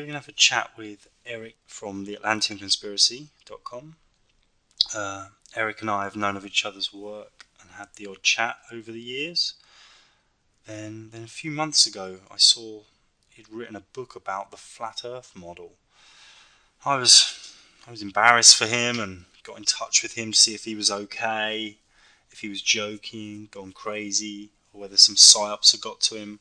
Today we're going to have a chat with Eric from the AtlanteanConspiracy.com. Eric and I have known of each other's work and had the odd chat over the years. Then a few months ago I saw he'd written a book about the flat earth model. I was embarrassed for him and got in touch with him to see if he was okay, if he was joking, gone crazy, or whether some psyops had got to him.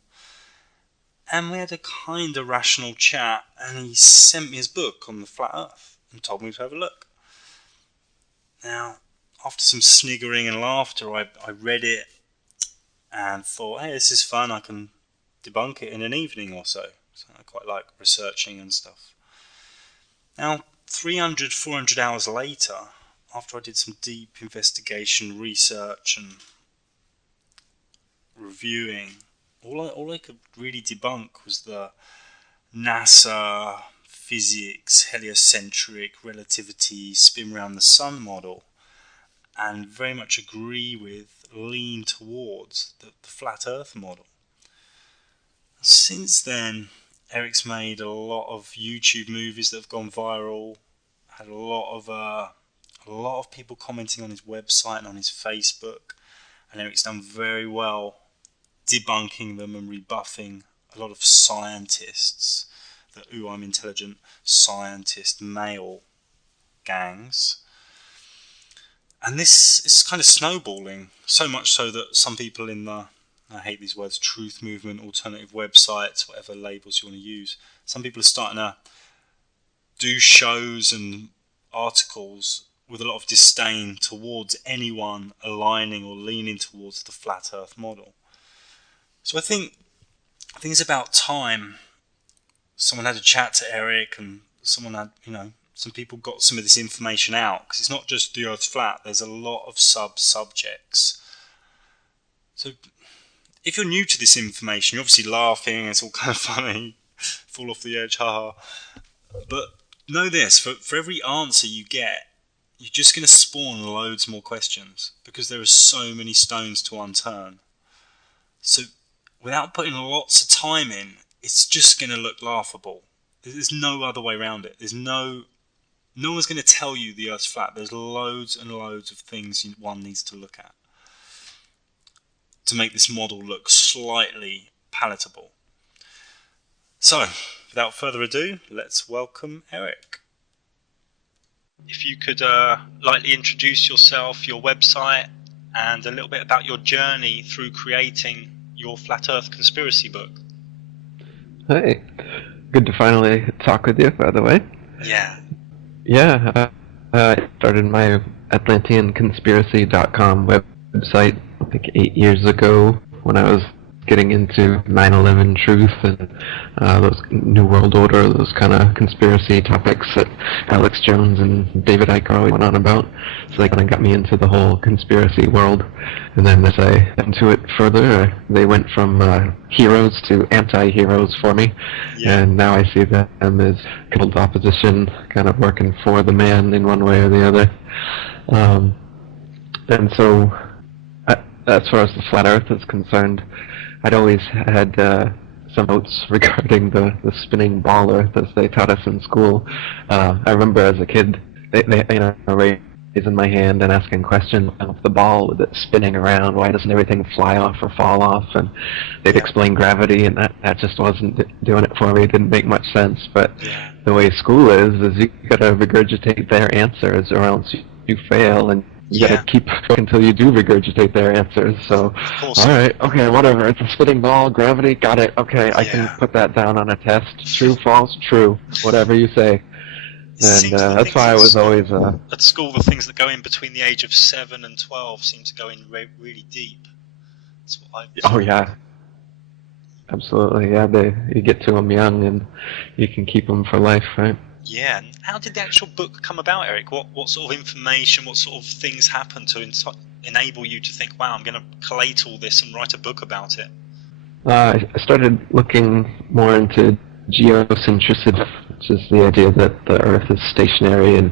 And we had a kind of rational chat, and he sent me his book on the flat earth and told me to have a look. Now, after some sniggering and laughter, I read it and thought, hey, this is fun, I can debunk it in an evening or so. So I quite like researching and stuff. Now, 300, 400 hours later, after I did some deep investigation, research and reviewing, all I could really debunk was the NASA, physics, heliocentric, relativity, spin around the sun model, and very much agree with, lean towards the flat earth model. Since then, Eric's made a lot of YouTube movies that have gone viral, had a lot of people commenting on his website and on his Facebook, and Eric's done very well debunking them and rebuffing a lot of scientists, the I'm intelligent scientist male gangs. And this is kind of snowballing, so much so that some people in the, I hate these words, truth movement, alternative websites, whatever labels you want to use, some people are starting to do shows and articles with a lot of disdain towards anyone aligning or leaning towards the flat earth model. So I think it's about time someone had a chat to Eric and someone had, some people got some of this information out, because it's not just the Earth's flat, there's a lot of sub-subjects. So if you're new to this information, you're obviously laughing, it's all kind of funny, fall off the edge, haha. But know this, for every answer you get, you're just going to spawn loads more questions, because there are so many stones to unturned. So without putting lots of time in, it's just going to look laughable. There's no other way around it. No one's going to tell you the Earth's flat. There's loads and loads of things one needs to look at to make this model look slightly palatable. So, without further ado, let's welcome Eric. If you could lightly introduce yourself, your website, and a little bit about your journey through creating your Flat Earth Conspiracy book. Hey, good to finally talk with you, by the way. Yeah. Yeah, I started my AtlanteanConspiracy.com website, I think 8 years ago, when I was getting into 9/11 truth and those New World Order, those kind of conspiracy topics that Alex Jones and David Icke always went on about. So they kind of got me into the whole conspiracy world. And then as I got into it further, they went from heroes to anti-heroes for me. Yeah. And now I see them as cold opposition, kind of working for the man in one way or the other. And so, as far as the flat Earth is concerned, I'd always had some notes regarding the spinning ball Earth as they taught us in school. I remember as a kid, they raising my hand and asking questions about the ball with it spinning around. Why doesn't everything fly off or fall off? And they'd explain gravity, and that just wasn't doing it for me. It didn't make much sense. But the way school is you gotta regurgitate their answers, or else you fail, and you gotta keep going until you do regurgitate their answers. So, alright, okay, whatever. It's a spinning ball, gravity, got it. Okay, I can put that down on a test. True, false, true. Whatever you say. And that's why I was always... At school, the things that go in between the age of 7 and 12 seem to go in really deep. That's what Oh, yeah. Absolutely, yeah. You get to them young, and you can keep them for life, right? Yeah, and how did the actual book come about, Eric? What sort of information, what sort of things happened to enable you to think, wow, I'm going to collate all this and write a book about it? I started looking more into geocentricity, which is the idea that the Earth is stationary and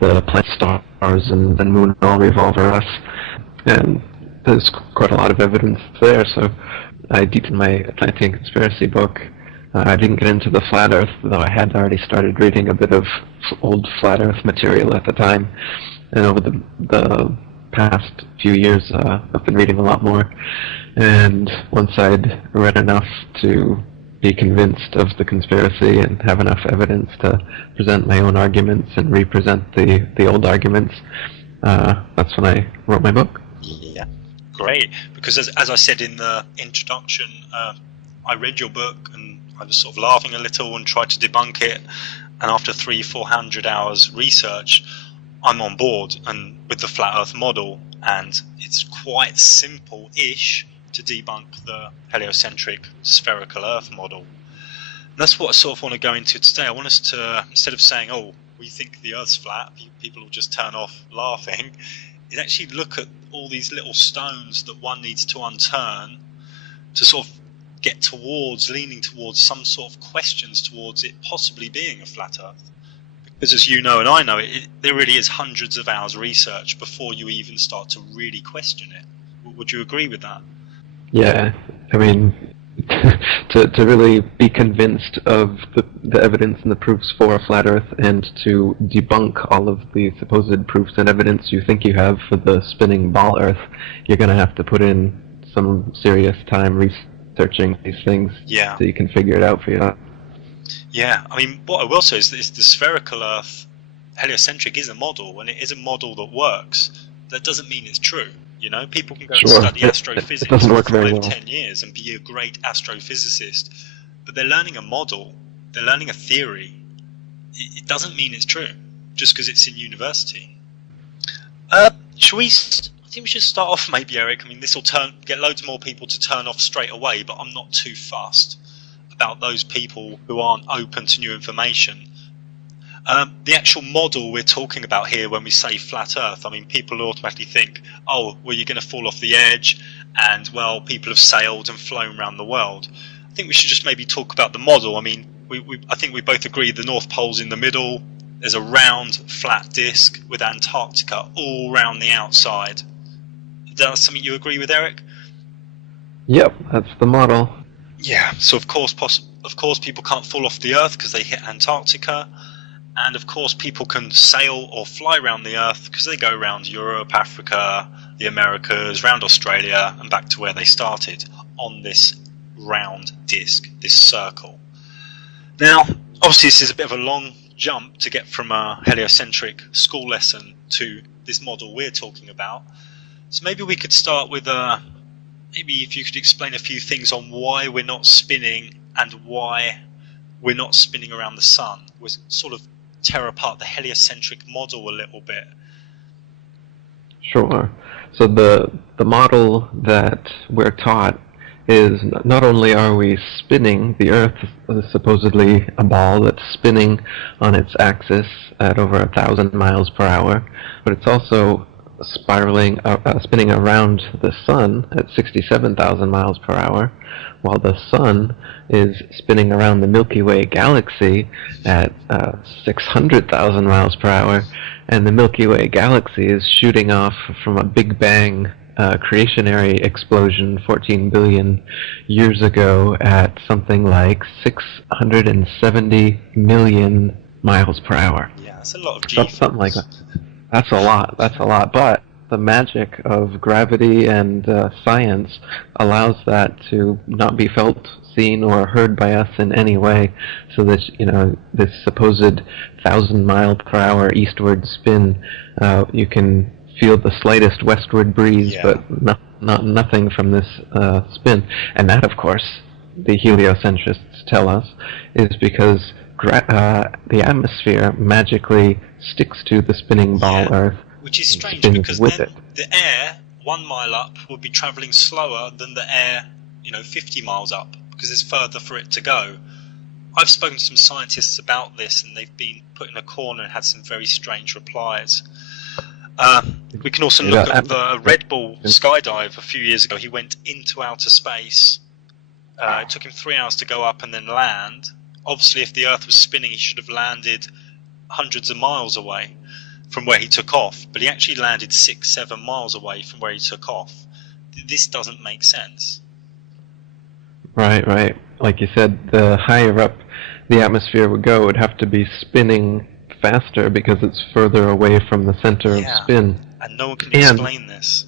the planets, stars, and the moon all revolve around us. And there's quite a lot of evidence there, so I deep in my Atlantean Conspiracy book I didn't get into the flat Earth, though I had already started reading a bit of old flat Earth material at the time. And over the past few years, I've been reading a lot more. And once I'd read enough to be convinced of the conspiracy and have enough evidence to present my own arguments and represent the old arguments, that's when I wrote my book. Yeah, great. Because as I said in the introduction, I read your book and I was sort of laughing a little and tried to debunk it. And after 300-400 hours research, I'm on board and with the flat Earth model, and it's quite simple-ish to debunk the heliocentric spherical Earth model. And that's what I sort of want to go into today. I want us to, instead of saying, oh, we think the Earth's flat, people will just turn off laughing, is actually look at all these little stones that one needs to unturn to sort of get towards, leaning towards some sort of questions towards it possibly being a flat Earth. Because as you know and I know, there really is hundreds of hours research before you even start to really question it. Would you agree with that? Yeah, I mean, to really be convinced of the evidence and the proofs for a flat Earth, and to debunk all of the supposed proofs and evidence you think you have for the spinning ball Earth, you're going to have to put in some serious time researching these things, yeah, so you can figure it out for you. Yeah, I mean, what I will say is that the spherical Earth heliocentric is a model, and it is a model that works. That doesn't mean it's true. You know, people can go and study astrophysics it doesn't work for very 5, well. 10 years and be a great astrophysicist, but they're learning a model, they're learning a theory. It doesn't mean it's true, just because it's in university. I think we should start off maybe, Eric. I mean, this will get loads more people to turn off straight away, but I'm not too fussed about those people who aren't open to new information. The actual model we're talking about here when we say flat Earth, I mean, people automatically think, oh, well, you're going to fall off the edge, and, well, people have sailed and flown around the world. I think we should just maybe talk about the model. I mean, I think we both agree the North Pole's in the middle. There's a round, flat disk with Antarctica all round the outside. Is that something you agree with, Eric? Yep, that's the model. Yeah, so of course people can't fall off the Earth because they hit Antarctica. And of course people can sail or fly around the Earth because they go around Europe, Africa, the Americas, around Australia, and back to where they started on this round disc, this circle. Now, obviously this is a bit of a long jump to get from a heliocentric school lesson to this model we're talking about. So maybe we could start with maybe if you could explain a few things on why we're not spinning and why we're not spinning around the sun. We're sort of tear apart the heliocentric model a little bit. Sure. So the model that we're taught is not only are we spinning, the Earth is supposedly a ball that's spinning on its axis at over 1,000 miles per hour, but it's also spiraling, spinning around the sun at 67,000 miles per hour, while the sun is spinning around the Milky Way galaxy at 600,000 miles per hour, and the Milky Way galaxy is shooting off from a Big Bang creationary explosion 14 billion years ago at something like 670 million miles per hour. Yeah, that's a lot of G-force. Something like that. That's a lot, but the magic of gravity and science allows that to not be felt, seen, or heard by us in any way, so that, you know, this supposed 1,000 mile per hour eastward spin, you can feel the slightest westward breeze, but nothing from this spin. And that, of course, the heliocentrists tell us, is because the atmosphere magically sticks to the spinning ball Earth, which is strange because then the air 1 mile up would be travelling slower than the air, 50 miles up, because there's further for it to go. I've spoken to some scientists about this, and they've been put in a corner and had some very strange replies. We can also look at the Red Bull skydive a few years ago. He went into outer space. It took him 3 hours to go up and then land. Obviously, if the Earth was spinning, he should have landed hundreds of miles away from where he took off. But he actually landed 6-7 miles away from where he took off. This doesn't make sense. Right, right. Like you said, the higher up the atmosphere would go, it would have to be spinning faster because it's further away from the center of Yeah, spin. and no one can And, explain this.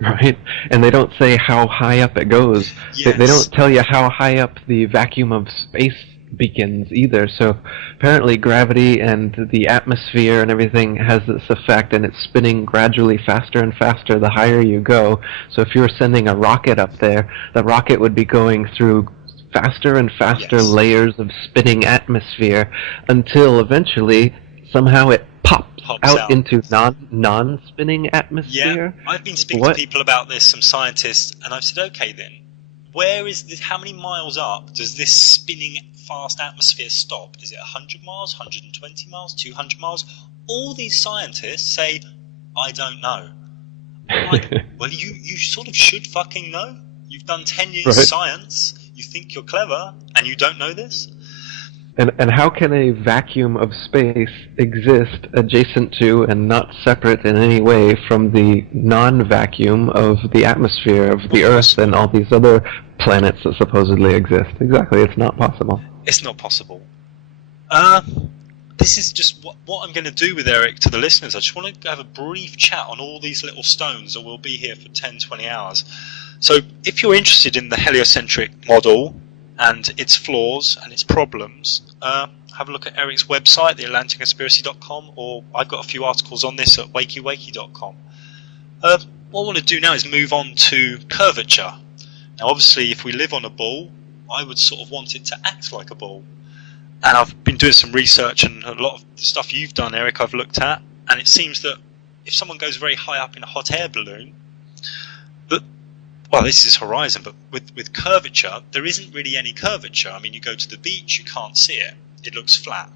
right, and they don't say how high up it goes. They Yes. don't tell you how high up the vacuum of space begins either. So apparently gravity and the atmosphere and everything has this effect, and it's spinning gradually faster and faster the higher you go. So if you were sending a rocket up there, the rocket would be going through faster and faster Yes. layers of spinning atmosphere until eventually somehow it pops Pops out out. into non-spinning Yeah, atmosphere. I've been speaking What? to people about this, some scientists, and I've said, okay then, where is this, how many miles up does this spinning fast atmosphere stop? Is it 100 miles, 120 miles, 200 miles? All these scientists say, I don't know. I'm like, well, you sort of should fucking know. You've done 10 years Right. science, you think you're clever, and you don't know this? And how can a vacuum of space exist adjacent to and not separate in any way from the non-vacuum of the atmosphere of the Earth and all these other planets that supposedly exist? Exactly, it's not possible. It's not possible. This is just what I'm going to do with Eric to the listeners. I just want to have a brief chat on all these little stones, or we'll be here for 10, 20 hours. So if you're interested in the heliocentric model and its flaws and its problems, have a look at Eric's website, theatlanticconspiracy.com, or I've got a few articles on this at wakey.com. What I want to do now is move on to curvature. Now obviously if we live on a ball, I would sort of want it to act like a ball. And I've been doing some research, and a lot of the stuff you've done, Eric, I've looked at, and it seems that if someone goes very high up in a hot air balloon, well, this is horizon, but with curvature, there isn't really any curvature. I mean, you go to the beach, you can't see it. It looks flat.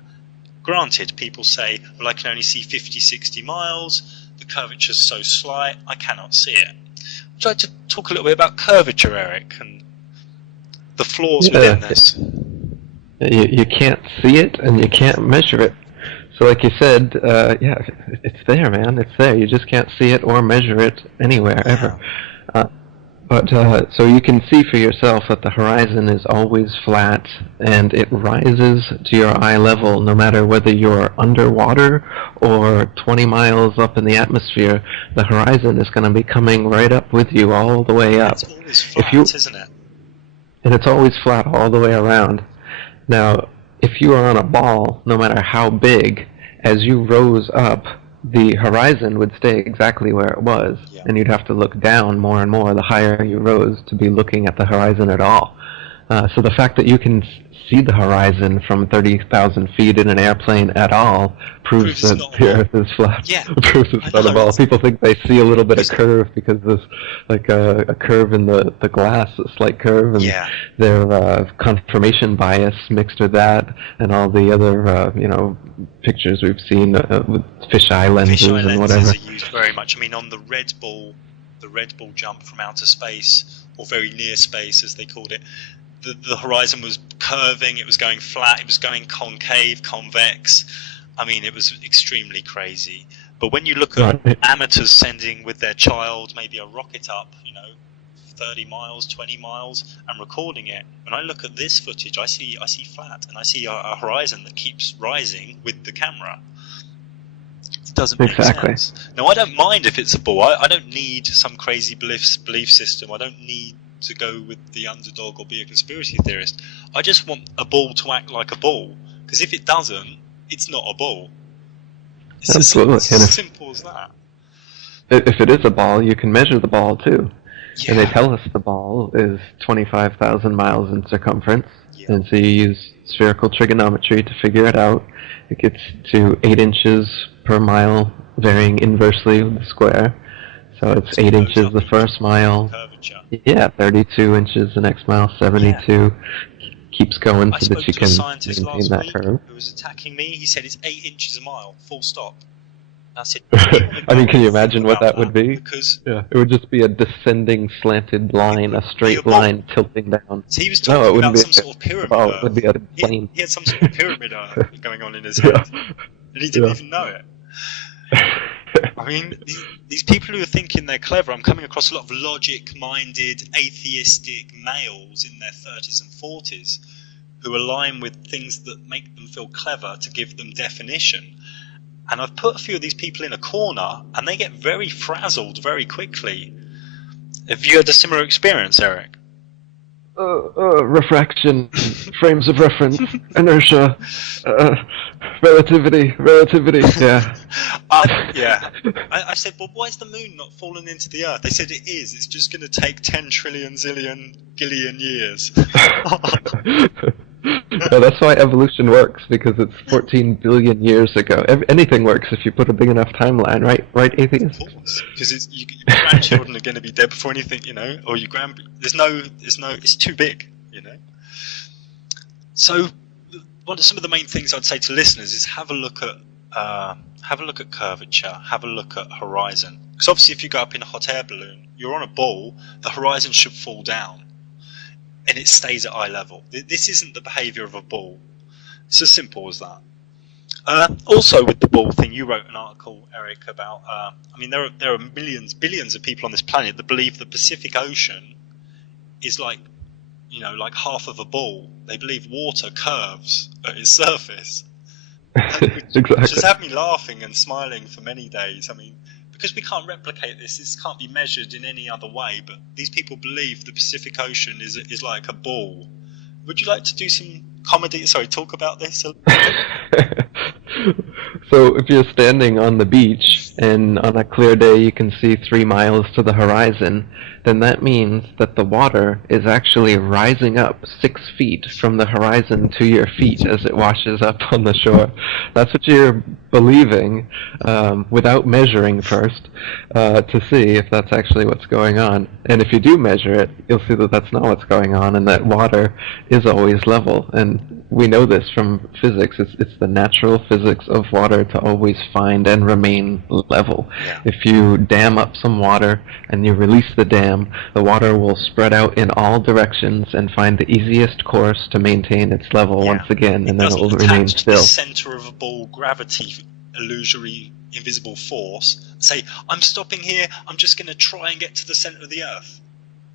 Granted, people say, well, I can only see 50, 60 miles. The curvature's so slight, I cannot see it. Would you like to talk a little bit about curvature, Eric, and the flaws within this? You can't see it and you can't measure it. So like you said, yeah, it's there, man. It's there. You just can't see it or measure it anywhere, ever. But so you can see for yourself that the horizon is always flat, and it rises to your eye level no matter whether you're underwater or 20 miles up in the atmosphere. The horizon is going to be coming right up with you all the way up. It's always flat, isn't it? And it's always flat all the way around. Now, if you are on a ball, no matter how big, as you rose up, the horizon would stay exactly where it was, and you'd have to look down more and more the higher you rose to be looking at the horizon at all. So the fact that you can see the horizon from 30,000 feet in an airplane at all proves that the Earth is flat. Yeah. Proves it's not a ball. People think they see a little bit of curve because there's like a curve in the glass, a slight curve, and their confirmation bias mixed with that, and all the other pictures we've seen with fisheye lenses and whatever. Are used very much. I mean, on the Red Bull jump from outer space, or very near space as they called it, the horizon was curving, it was going flat, it was going concave, convex. I mean, it was extremely crazy. But when you look at amateurs sending with their child maybe a rocket up, 30 miles, 20 miles, and recording it, when I look at this footage, I see flat, and I see a horizon that keeps rising with the camera. It doesn't make sense. Now, I don't mind if it's a ball. I don't need some crazy belief system. I don't need to go with the underdog or be a conspiracy theorist. I just want a ball to act like a ball, because if it doesn't, it's not a ball. It's Absolutely. as simple as that. If it is a ball, you can measure the ball too. Yeah. And they tell us the ball is 25,000 miles in circumference, and so you use spherical trigonometry to figure it out. It gets to 8 inches per mile, varying inversely with the square. So it's 8 inches the first mile. Yeah, 32 inches the next mile, 72. Keeps going so that you can maintain that curve. Who was attacking me? He said it's 8 inches a mile, full stop. I said, I mean, can you imagine what that would be? Because it would just be a descending, slanted line, a straight line tilting down. So he was talking about some sort of pyramid. It would be a plane. He had some sort of pyramid going on in his head, and he didn't even know it. I mean, these people who are thinking they're clever, I'm coming across a lot of logic-minded, atheistic males in their 30s and 40s who align with things that make them feel clever to give them definition. And I've put a few of these people in a corner, and they get very frazzled very quickly. Have you had a similar experience, Eric? Refraction, frames of reference, inertia, relativity, yeah. Yeah. I said, well, why is the moon not falling into the Earth? They said it is. It's just going to take 10 trillion, zillion, gillion years. No, that's why evolution works, because it's 14 billion years ago. Anything works if you put a big enough timeline, right? Right, atheist? Of course, because your grandchildren are going to be dead before anything, or your there's no, it's too big, So, some of the main things I'd say to listeners is have a look at curvature, have a look at horizon. Because obviously, if you go up in a hot air balloon, you're on a ball, the horizon should fall down, and it stays at eye level. This isn't the behaviour of a ball. It's as simple as that. Also, with the ball thing, you wrote an article, Eric, about. There are billions of people on this planet that believe the Pacific Ocean is like half of a ball. They believe water curves at its surface. Exactly. Which has had me laughing and smiling for many days. Because we can't replicate this can't be measured in any other way. But these people believe the Pacific Ocean is like a ball. Would you like to do some comedy? Sorry, talk about this a little bit? So if you're standing on the beach and on a clear day you can see 3 miles to the horizon, then that means that the water is actually rising up 6 feet from the horizon to your feet as it washes up on the shore. That's what you're believing without measuring first to see if that's actually what's going on. And if you do measure it, you'll see that that's not what's going on and that water is always level. And we know this from physics. It's the natural physics of water to always find and remain level. Yeah. If you dam up some water and you release the dam, the water will spread out in all directions and find the easiest course to maintain its level once again, and then it will remain still. The center of a ball gravity, illusory, invisible force. Say, I'm stopping here. I'm just going to try and get to the center of the Earth.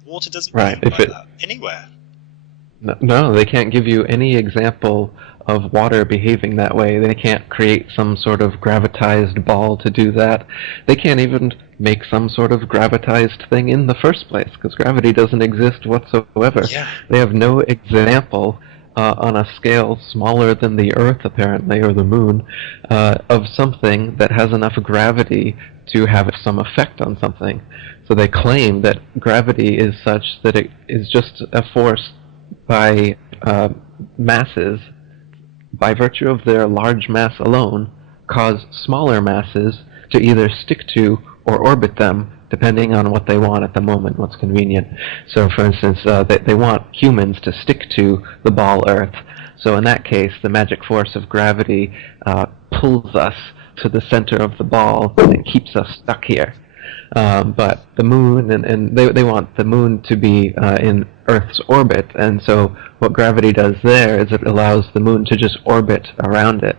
Water doesn't behave like that anywhere. No, they can't give you any example of water behaving that way. They can't create some sort of gravitized ball to do that. They can't even make some sort of gravitized thing in the first place, because gravity doesn't exist whatsoever. Yeah. They have no example on a scale smaller than the Earth, apparently, or the Moon, of something that has enough gravity to have some effect on something. So they claim that gravity is such that it is just a force by masses, by virtue of their large mass alone, cause smaller masses to either stick to or orbit them, depending on what they want at the moment, what's convenient. So, for instance, they want humans to stick to the ball Earth. So in that case, the magic force of gravity pulls us to the center of the ball, and it keeps us stuck here. But the moon, and they want the moon to be in Earth's orbit, and so what gravity does there is it allows the moon to just orbit around it.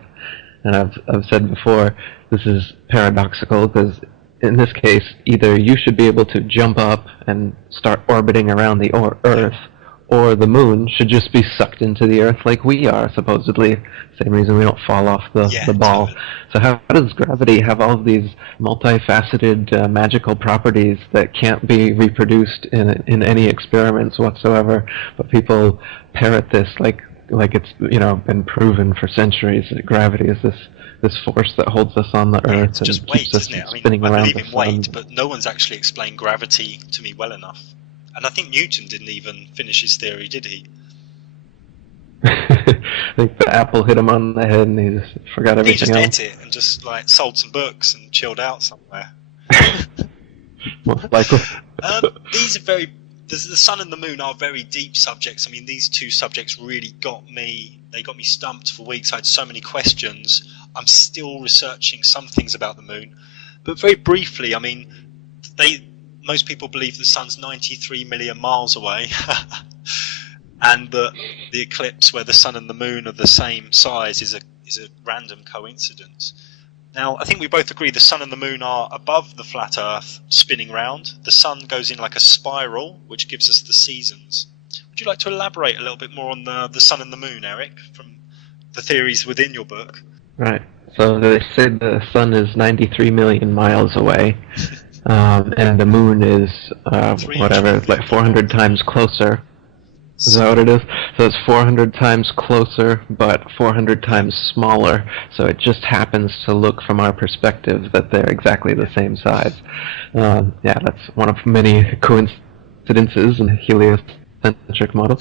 And I've said before, this is paradoxical, because in this case, either you should be able to jump up and start orbiting around the Earth, or the moon should just be sucked into the Earth like we are, supposedly. Same reason we don't fall off the ball. Totally. So how does gravity have all of these multifaceted magical properties that can't be reproduced in any experiments whatsoever, but people parrot this like it's been proven for centuries that gravity is this force that holds us on the Earth and just keeps weight, us isn't it? spinning I around believe the in sun. weight, but no one's actually explained gravity to me well enough. And I think Newton didn't even finish his theory, did he? I think the apple hit him on the head and he just forgot everything else. He just ate it and just sold some books and chilled out somewhere. Most likely. These are the sun and the moon are very deep subjects. These two subjects really got me. They got me stumped for weeks. I had so many questions. I'm still researching some things about the moon, but very briefly, most people believe the sun's 93 million miles away, and that the eclipse where the sun and the moon are the same size is a random coincidence. Now, I think we both agree the sun and the moon are above the flat Earth, spinning round. The sun goes in like a spiral, which gives us the seasons. Would you like to elaborate a little bit more on the sun and the moon, Eric, from the theories within your book? Right. So they say the sun is 93 million miles away, and the moon is, whatever, like 400 times closer. Is that what it is? So it's 400 times closer, but 400 times smaller. So it just happens to look from our perspective that they're exactly the same size. Yeah, that's one of many coincidences in the heliocentric model.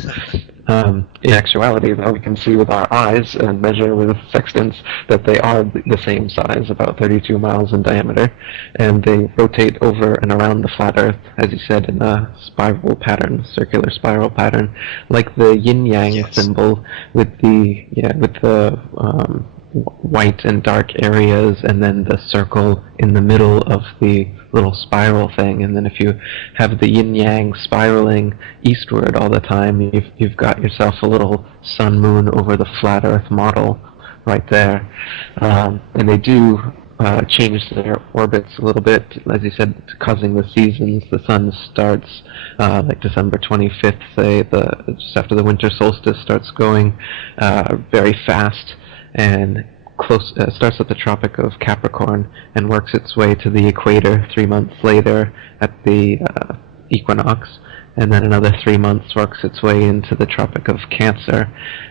In actuality, though, we can see with our eyes and measure with sextants that they are the same size, about 32 miles in diameter, and they rotate over and around the flat Earth, as you said, in a spiral pattern, circular spiral pattern, like the yin-yang symbol with the white and dark areas, and then the circle in the middle of the little spiral thing. And then if you have the yin-yang spiraling eastward all the time, you've got yourself a little sun-moon over the flat Earth model right there. And they do change their orbits a little bit, as you said, causing the seasons. The sun starts like December 25th, say, just after the winter solstice, starts going very fast, and starts at the Tropic of Capricorn and works its way to the equator 3 months later at the equinox, and then another 3 months works its way into the Tropic of Cancer,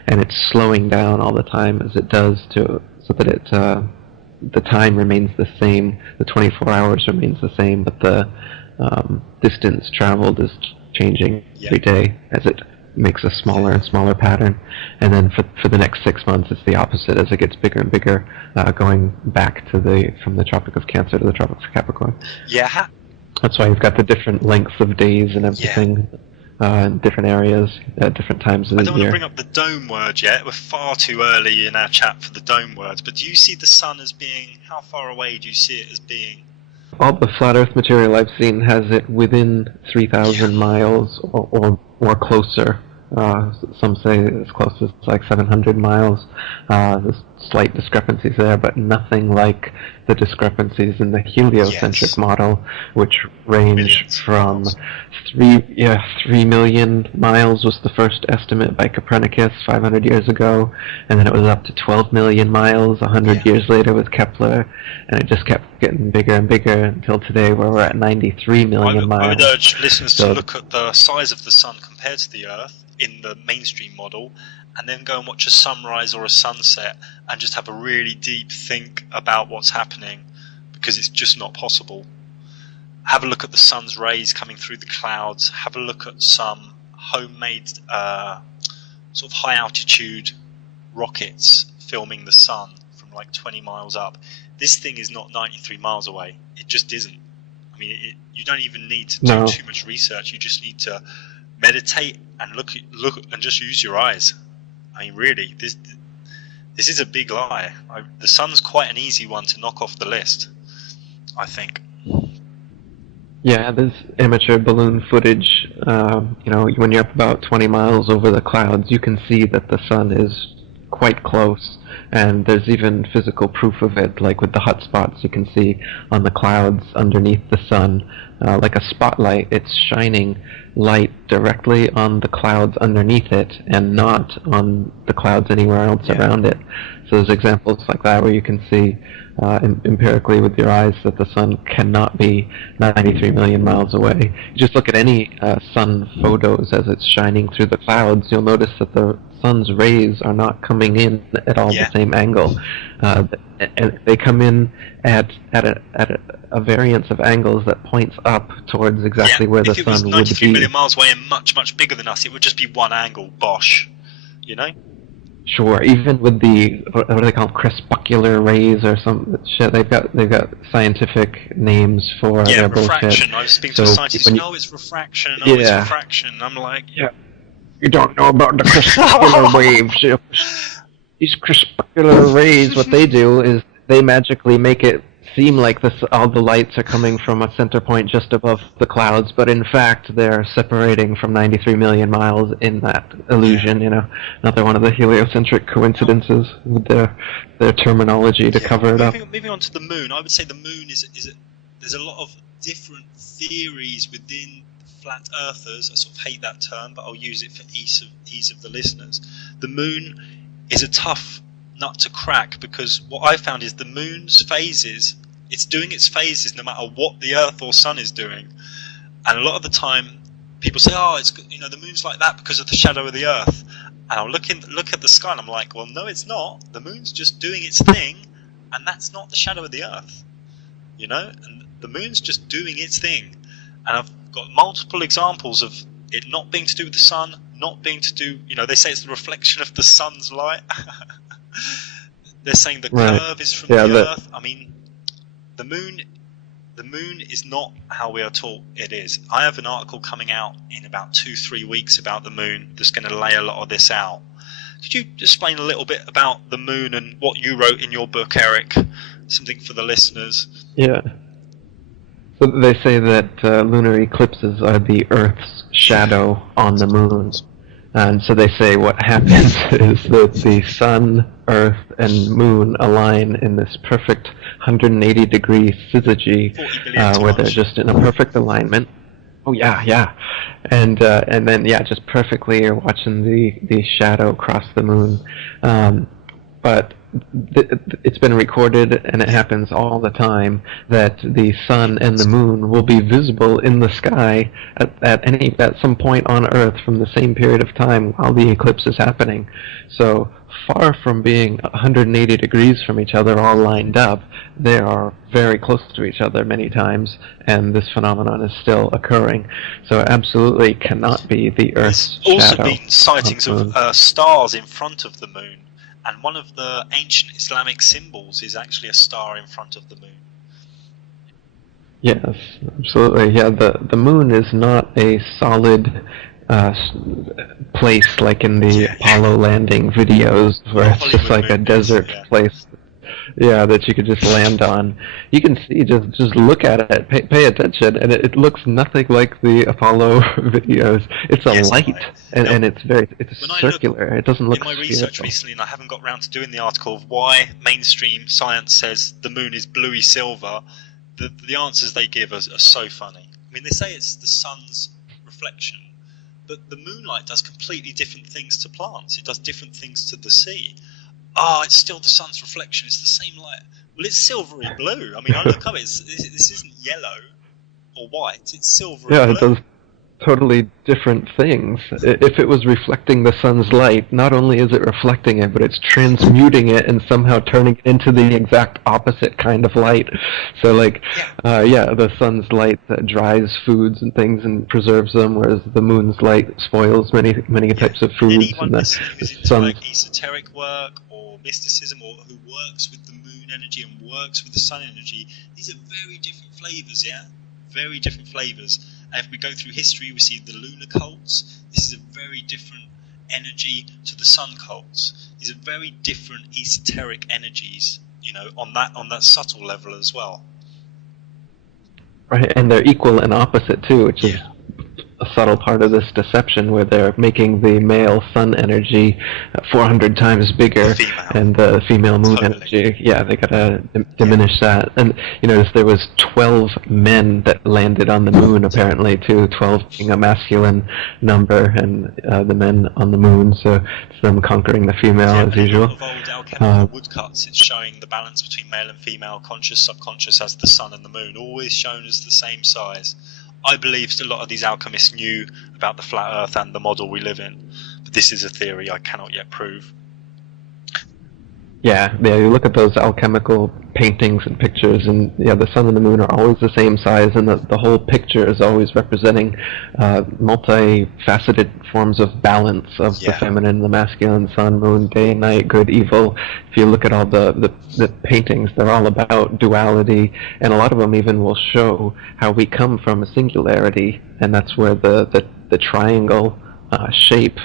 and it's slowing down all the time as it does, so that the time remains the same, the 24 hours remains the same, but the distance traveled is changing every day as it makes a smaller and smaller pattern. And then for the next 6 months, it's the opposite as it gets bigger and bigger, going back to from the Tropic of Cancer to the Tropic of Capricorn. Yeah. That's why you've got the different lengths of days and everything in different areas at different times of the year. I don't want to bring up the dome word yet. We're far too early in our chat for the dome words. But do you see the sun as being, how far away do you see it as being? All the flat Earth material I've seen has it within 3,000 miles or closer. Some say as close as like 700 miles. There's slight discrepancies there, but nothing like the discrepancies in the heliocentric model, which range from 3 million miles was the first estimate by Copernicus 500 years ago, and then it was up to 12 million miles 100 years later with Kepler, and it just kept getting bigger and bigger until today, where we're at 93 million miles. I would urge listeners to look at the size of the sun compared to the Earth in the mainstream model, and then go and watch a sunrise or a sunset and just have a really deep think about what's happening, because it's just not possible. Have a look at the sun's rays coming through the clouds. Have a look at some homemade sort of high altitude rockets filming the sun from like 20 miles up. This thing is not 93 miles away. It just isn't. I mean, you don't even need to do too much research. You just need to meditate and look and just use your eyes. I mean, really, this is a big lie. The sun's quite an easy one to knock off the list, I think. Yeah, there's amateur balloon footage. When you're up about 20 miles over the clouds, you can see that the sun is quite close, and there's even physical proof of it, like with the hot spots you can see on the clouds underneath the sun. Like a spotlight, it's shining light directly on the clouds underneath it and not on the clouds anywhere else around it. So there's examples like that where you can see empirically with your eyes that the sun cannot be 93 million miles away. You just look at any sun photos as it's shining through the clouds, you'll notice that the sun's rays are not coming in at all the same angle. And they come in at a variance of angles that points up towards exactly where the sun would be. If it was 93 million miles away and much, much bigger than us, it would just be one angle, bosh, you know? Sure, even with the, what do they call them, crepuscular rays or some shit, they've got scientific names for their refraction. bullshit. I was speaking to a scientist, it's refraction, it's refraction. I'm like, you don't know about the crepuscular waves. These crepuscular rays, what they do is they magically make it seem like all the lights are coming from a center point just above the clouds, but in fact they're separating from 93 million miles in that illusion. Another one of the heliocentric coincidences with their terminology to cover it up. Moving on to the moon, I would say the moon there's a lot of different theories within flat earthers. I sort of hate that term, but I'll use it for ease of the listeners. The moon is a tough nut to crack, because what I found is the moon's phases, it's doing its phases no matter what the Earth or Sun is doing. And a lot of the time people say, it's the moon's like that because of the shadow of the Earth. And I'll look at the sky and I'm like, well, no, it's not. The moon's just doing its thing, and that's not the shadow of the Earth. And the moon's just doing its thing. And I've got multiple examples of it not being to do with the sun, not being to do, they say it's the reflection of the sun's light. They're saying the curve is from the Earth. I mean, the moon is not how we are taught it is. I have an article coming out in about 2-3 weeks about the moon that's going to lay a lot of this out. Could you explain a little bit about the moon and what you wrote in your book, Eric? Something for the listeners. Yeah. So they say that lunar eclipses are the Earth's shadow on the moon. And so they say what happens is that the sun, Earth, and moon align in this perfect 180-degree syzygy, where they're just in a perfect alignment. Oh yeah. And then just perfectly you're watching the shadow cross the moon. But it's been recorded, and it happens all the time, that the sun and the moon will be visible in the sky at some point on Earth from the same period of time while the eclipse is happening. So far from being 180 degrees from each other all lined up, they are very close to each other many times, and this phenomenon is still occurring. So absolutely cannot be the Earth's shadow. There's also been sightings of stars in front of the moon. And one of the ancient Islamic symbols is actually a star in front of the moon. Yes, absolutely. Yeah, the moon is not a solid place like in the Apollo landing videos, where it's just like a desert place. Yeah, that you could just land on. You can see, just look at it, pay attention, and it looks nothing like the Apollo videos. It's a light, and it's circular. It doesn't look in my research recently, and I haven't got around to doing the article of why mainstream science says the moon is bluey silver. The answers they give are so funny. I mean, they say it's the sun's reflection, but the moonlight does completely different things to plants. It does different things to the sea. It's still the sun's reflection. It's the same light. Well, it's silvery blue. I mean, I look up. This isn't yellow or white. It's silvery blue. Yeah, it does totally different things. If it was reflecting the sun's light, not only is it reflecting it, but it's transmuting it and somehow turning it into the exact opposite kind of light. So, the sun's light dries foods and things and preserves them, whereas the moon's light spoils many types of foods. Anyone who's into esoteric work or mysticism, or who works with the moon energy and works with the sun energy, these are very different flavors. Very different flavors. And if we go through history, we see the lunar cults. This is a very different energy to the sun cults. These are very different esoteric energies, on that subtle level as well. Right, and they're equal and opposite too, which is a subtle part of this deception, where they're making the male sun energy 400 times bigger, and the female moon energy, they gotta diminish that. And you notice there was 12 men that landed on the moon, apparently, too, 12 being a masculine number, and the men on the moon, so it's them conquering the female as usual. Of old alchemical woodcuts, it's showing the balance between male and female, conscious, subconscious, as the sun and the moon, always shown as the same size. I believe a lot of these alchemists knew about the flat Earth and the model we live in, but this is a theory I cannot yet prove. Yeah, you look at those alchemical paintings and pictures, and the sun and the moon are always the same size, and the whole picture is always representing multifaceted forms of balance of the feminine, the masculine, sun, moon, day and night, good, evil. If you look at all the paintings, they're all about duality, and a lot of them even will show how we come from a singularity, and that's where the triangle shape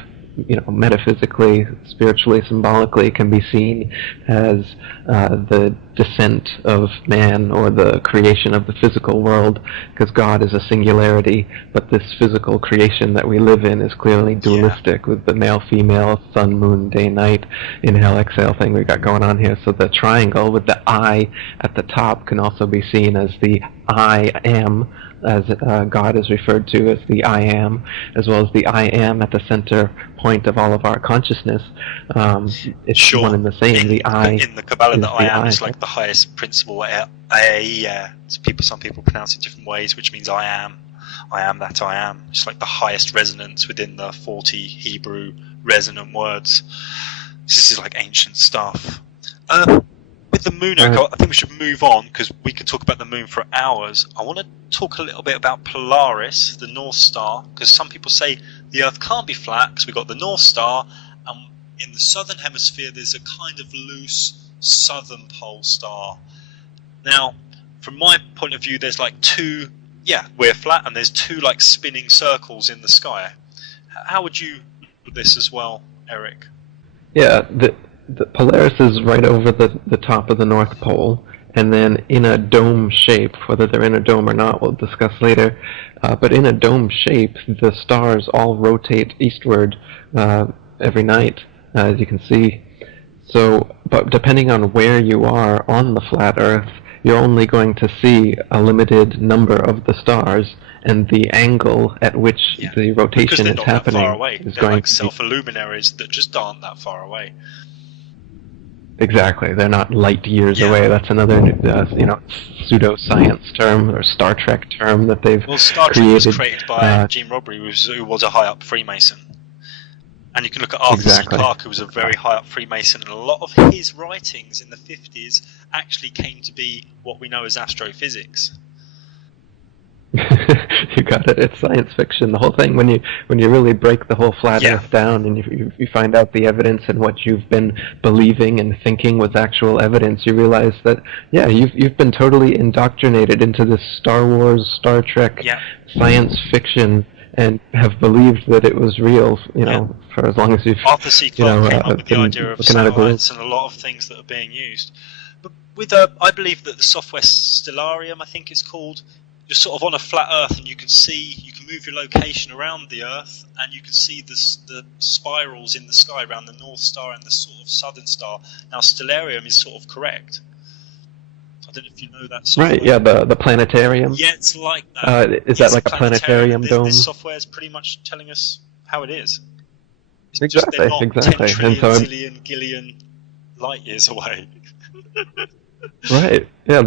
metaphysically, spiritually, symbolically, can be seen as the descent of man or the creation of the physical world, because God is a singularity, but this physical creation that we live in is clearly dualistic with the male-female, sun, moon, day, night, inhale, exhale thing we got going on here. So the triangle with the I at the top can also be seen as the I am, as God is referred to as the I am, as well as the I am at the center point of all of our consciousness. It's one and the same. The I in the Kabbalah, is the I am I. is like the highest principle. Some people pronounce it different ways, which means I am that I am. It's like the highest resonance within the 40 Hebrew resonant words. This is like ancient stuff. With the moon, I think we should move on, because we could talk about the moon for hours. I want to talk a little bit about Polaris, the North Star, because some people say the Earth can't be flat because we've got the North Star, and in the southern hemisphere there's a kind of loose southern pole star. Now, from my point of view, there's like two, we're flat, and there's two like spinning circles in the sky. How would you do this as well, Eric? Yeah, the Polaris is right over the top of the North Pole, and then in a dome shape, whether they're in a dome or not, we'll discuss later, but in a dome shape, the stars all rotate eastward every night, as you can see. So, but depending on where you are on the flat Earth, you're only going to see a limited number of the stars, and the angle at which the rotation is happening is they're going like to be self-illuminaries that just aren't that far away. Exactly, they're not light years away. That's another, pseudo-science term or Star Trek term that they've created. Well, Star Trek was created by Gene Roddenberry, who was a high-up Freemason. And you can look at Arthur C. Clarke, who was a very high-up Freemason, and a lot of his writings in the 50s actually came to be what we know as astrophysics. You got it. It's science fiction. The whole thing, when you really break the whole flat Earth down, and you find out the evidence and what you've been believing and thinking was actual evidence, you realize that you've been totally indoctrinated into this Star Wars, Star Trek, science fiction, and have believed that it was real. For as long as you've Arthur C. Clarke came up with the idea of satellites and a lot of things that are being used. But with I believe that the software Stellarium, I think it's called. You're sort of on a flat Earth, and you can move your location around the Earth, and you can see the spirals in the sky around the North Star and the sort of Southern Star. Now, Stellarium is sort of correct. I don't know if you know that software. Right, yeah, the planetarium. Yeah, it's like that. Is that like a planetarium dome? This software is pretty much telling us how it is. It's exactly, just they're not exactly. 10 trillion, zillion, gillion light years away. Right. Yeah,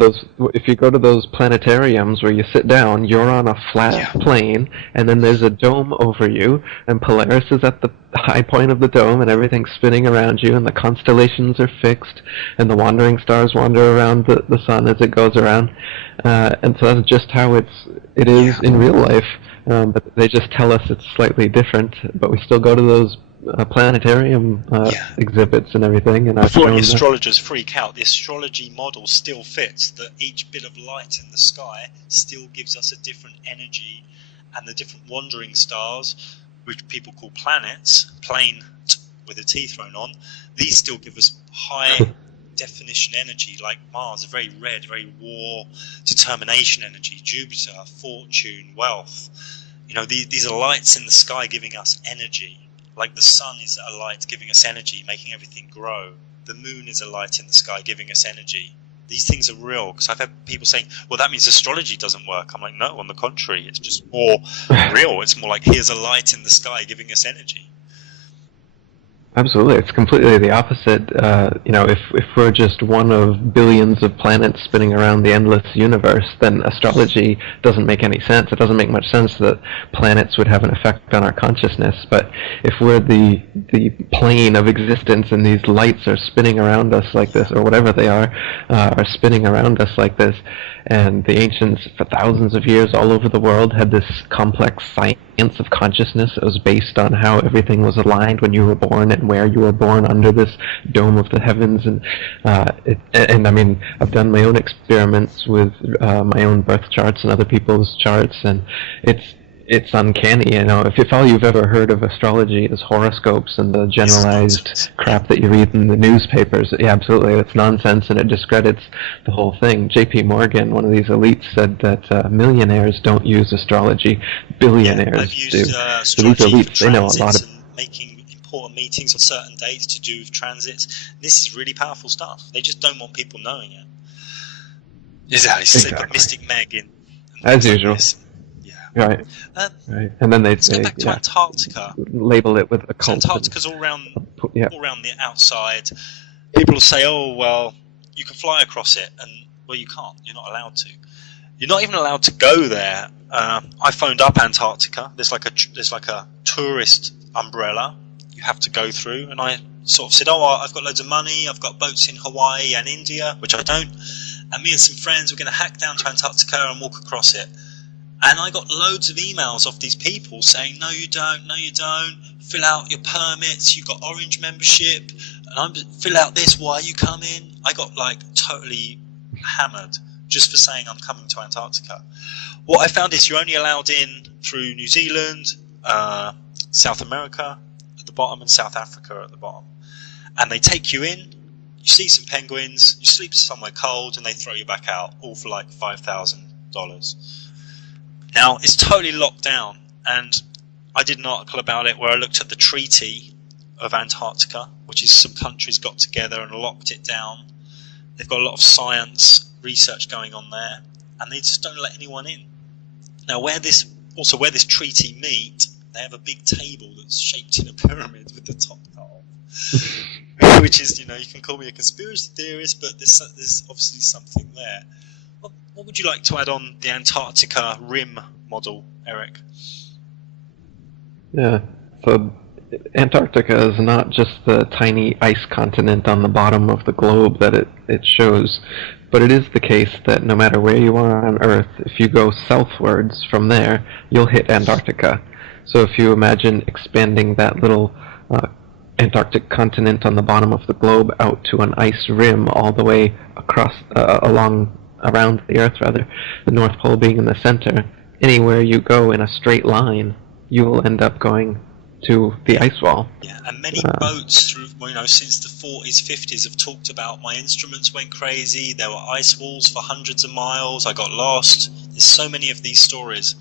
if you go to those planetariums where you sit down, you're on a flat plane, and then there's a dome over you, and Polaris is at the high point of the dome, and everything's spinning around you, and the constellations are fixed, and the wandering stars wander around the sun as it goes around. And so that's just how it is in real life. But they just tell us it's slightly different, but we still go to those planetarium exhibits and everything. And before the astrologers freak out, the astrology model still fits, that each bit of light in the sky still gives us a different energy, and the different wandering stars, which people call planets, plain with a T thrown on, these still give us high definition energy, like Mars, a very red, very war, determination energy, Jupiter, fortune, wealth. These are lights in the sky giving us energy. Like the sun is a light giving us energy, making everything grow. The moon is a light in the sky giving us energy. These things are real, because I've had people saying, well, that means astrology doesn't work. I'm like, no, on the contrary, it's just more real. It's more like, here's a light in the sky giving us energy. Absolutely, it's completely the opposite. If we're just one of billions of planets spinning around the endless universe, then astrology doesn't make any sense. It doesn't make much sense that planets would have an effect on our consciousness. But if we're the plane of existence, and these lights are spinning around us like this, or whatever they are spinning around us like this, and the ancients for thousands of years all over the world had this complex science of consciousness that was based on how everything was aligned when you were born and where you were born under this dome of the heavens. And I mean, I've done my own experiments with my own birth charts and other people's charts, and it's uncanny, you know. If all you've ever heard of astrology is horoscopes and the generalized crap that you read in the newspapers, yeah, absolutely, it's nonsense and it discredits the whole thing. J.P. Morgan, one of these elites, said that millionaires don't use astrology, billionaires I've used do. So these astrology for elites, they know a lot transits of... and making important meetings on certain dates to do with transits. This is really powerful stuff. They just don't want people knowing it. Exactly. They've got Mystic Meg in. As usual. Yeah. Right. Right. And then let's go back to Antarctica. Label it with a cult. So Antarctica's all around the outside. People will say, "Oh, well, you can fly across it," and well, you can't. You're not allowed to. You're not even allowed to go there. I phoned up Antarctica. There's like a tourist umbrella you have to go through, and I sort of said, "Oh, I've got loads of money. I've got boats in Hawaii and India, which I don't. And me and some friends were going to hack down to Antarctica and walk across it." And I got loads of emails off these people saying, no you don't, fill out your permits, you've got orange membership, and fill out this, why are you coming? I got like totally hammered just for saying I'm coming to Antarctica. What I found is you're only allowed in through New Zealand, South America at the bottom, and South Africa at the bottom. And they take you in, you see some penguins, you sleep somewhere cold, and they throw you back out, all for like $5,000. Now, it's totally locked down, and I did an article about it where I looked at the Treaty of Antarctica, which is some countries got together and locked it down. They've got a lot of science research going on there, and they just don't let anyone in. Now, where this treaty meet, they have a big table that's shaped in a pyramid with the top cut off, which is, you can call me a conspiracy theorist, but there's obviously something there. What would you like to add on the Antarctica rim model, Eric? Yeah, so Antarctica is not just the tiny ice continent on the bottom of the globe that it shows, but it is the case that no matter where you are on Earth, if you go southwards from there, you'll hit Antarctica. So if you imagine expanding that little Antarctic continent on the bottom of the globe out to an ice rim all the way across, around the Earth, the North Pole being in the center, anywhere you go in a straight line, you will end up going to the ice wall. Yeah, and many boats through, since the 40s, 50s have talked about my instruments went crazy, there were ice walls for hundreds of miles, I got lost. There's so many of these stories.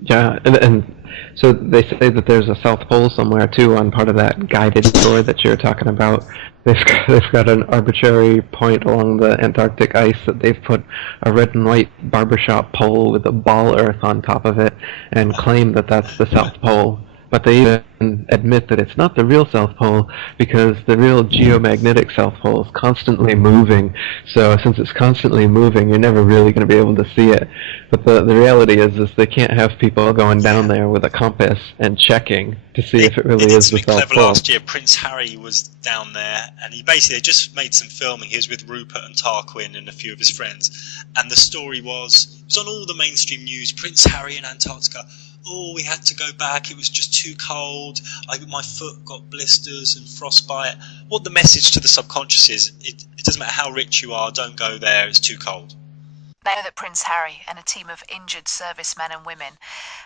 Yeah, and so they say that there's a South Pole somewhere too on part of that guided tour that you're talking about. They've got an arbitrary point along the Antarctic ice that they've put a red and white barbershop pole with a ball earth on top of it and claim that that's the South Pole. But they even admit that it's not the real South Pole because the real geomagnetic South Pole is constantly moving. So since it's constantly moving, you're never really going to be able to see it. But the reality is they can't have people going down there with a compass and checking to see if it really is the South Pole. Last year, Prince Harry was down there, and they just made some filming. He was with Rupert and Tarquin and a few of his friends. And the story was, it was on all the mainstream news, Prince Harry in Antarctica. Oh, we had to go back, it was just too cold, my foot got blisters and frostbite. What the message to the subconscious is, it doesn't matter how rich you are, don't go there, it's too cold. They know that Prince Harry and a team of injured servicemen and women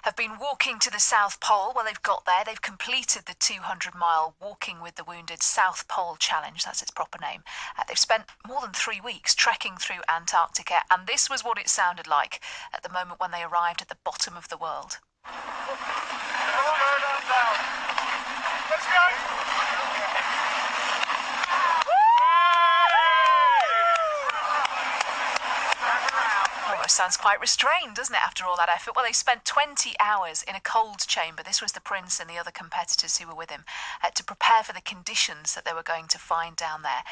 have been walking to the South Pole. Well, they've got there, they've completed the 200-mile Walking with the Wounded South Pole Challenge, that's its proper name. They've spent more than 3 weeks trekking through Antarctica, and this was what it sounded like at the moment when they arrived at the bottom of the world. Let's go! Oh, it sounds quite restrained, doesn't it, after all that effort? Well, they spent 20 hours in a cold chamber. This was the prince and the other competitors who were with him to prepare for the conditions that they were going to find down there.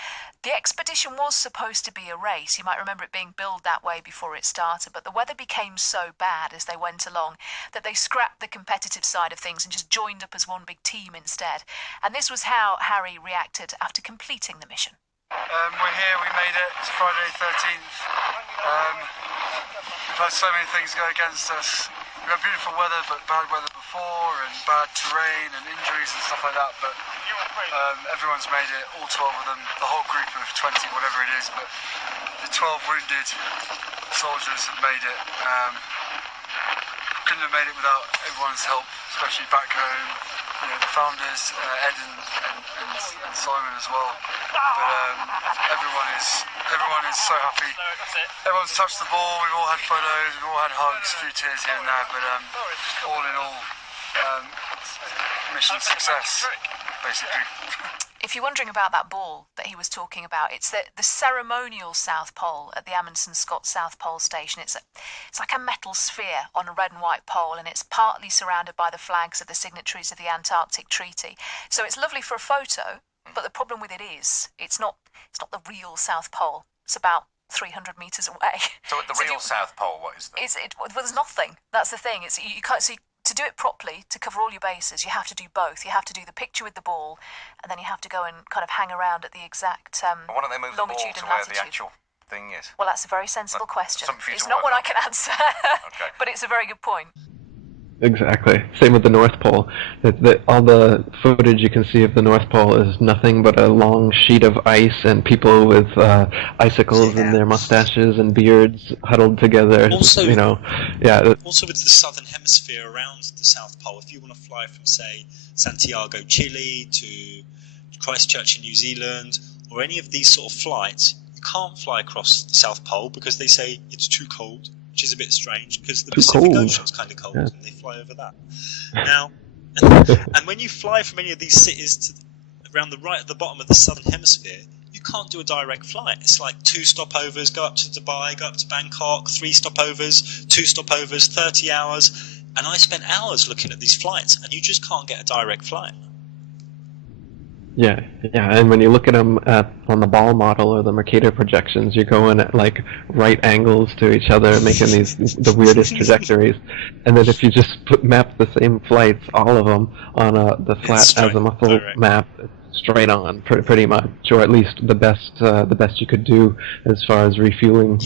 The expedition was supposed to be a race. You might remember it being billed that way before it started, but the weather became so bad as they went along that they scrapped the competitive side of things and just joined up as one big team instead. And this was how Harry reacted after completing the mission. We're here, we made it. It's Friday the 13th. We've had so many things go against us. We've had beautiful weather, but bad weather before, and bad terrain and injuries and stuff like that, but everyone's made it, all 12 of them, the whole group of 20, whatever it is, but the 12 wounded soldiers have made it. couldn't have made it without everyone's help, especially back home. You know, the founders, Ed and Simon as well. But everyone is so happy. Everyone's touched the ball. We've all had photos. We've all had hugs, a few tears here and there. But all in all, mission success, basically. If you're wondering about that ball that he was talking about, it's the ceremonial South Pole at the Amundsen Scott South Pole Station. It's like a metal sphere on a red and white pole, and it's partly surrounded by the flags of the signatories of the Antarctic Treaty. So it's lovely for a photo, but the problem with it is it's not the real South Pole. It's about 300 metres away. So at the real South Pole, what is that? Well, there's nothing. That's the thing. You can't see. To do it properly, to cover all your bases, you have to do both. You have to do the picture with the ball, and then you have to go and kind of hang around at the exact why don't they move the ball longitude to and where latitude. the actual thing is? Well, that's a very sensible question. something for you It's to not work one I on. can answer, Okay. but it's a very good point. Exactly. Same with the North Pole. All the footage you can see of the North Pole is nothing but a long sheet of ice and people with icicles in their mustaches and beards huddled together. Also, yeah. Also with the southern hemisphere around the South Pole, if you want to fly from, say, Santiago, Chile to Christchurch in New Zealand, or any of these sort of flights, you can't fly across the South Pole because they say it's too cold, which is a bit strange because the Pacific Ocean's kind of cold, and they fly over that. Now, and when you fly from any of these cities around the right at the bottom of the southern hemisphere, you can't do a direct flight. It's like 2 stopovers, go up to Dubai, go up to Bangkok, 3 stopovers, 2 stopovers, 30 hours, and I spent hours looking at these flights, and you just can't get a direct flight. Yeah, and when you look at them on the ball model or the Mercator projections, you're going at like right angles to each other, making the weirdest trajectories. And then if you just map the same flights, all of them, on the flat azimuthal map, straight on, pretty much, or at least the best you could do as far as refueling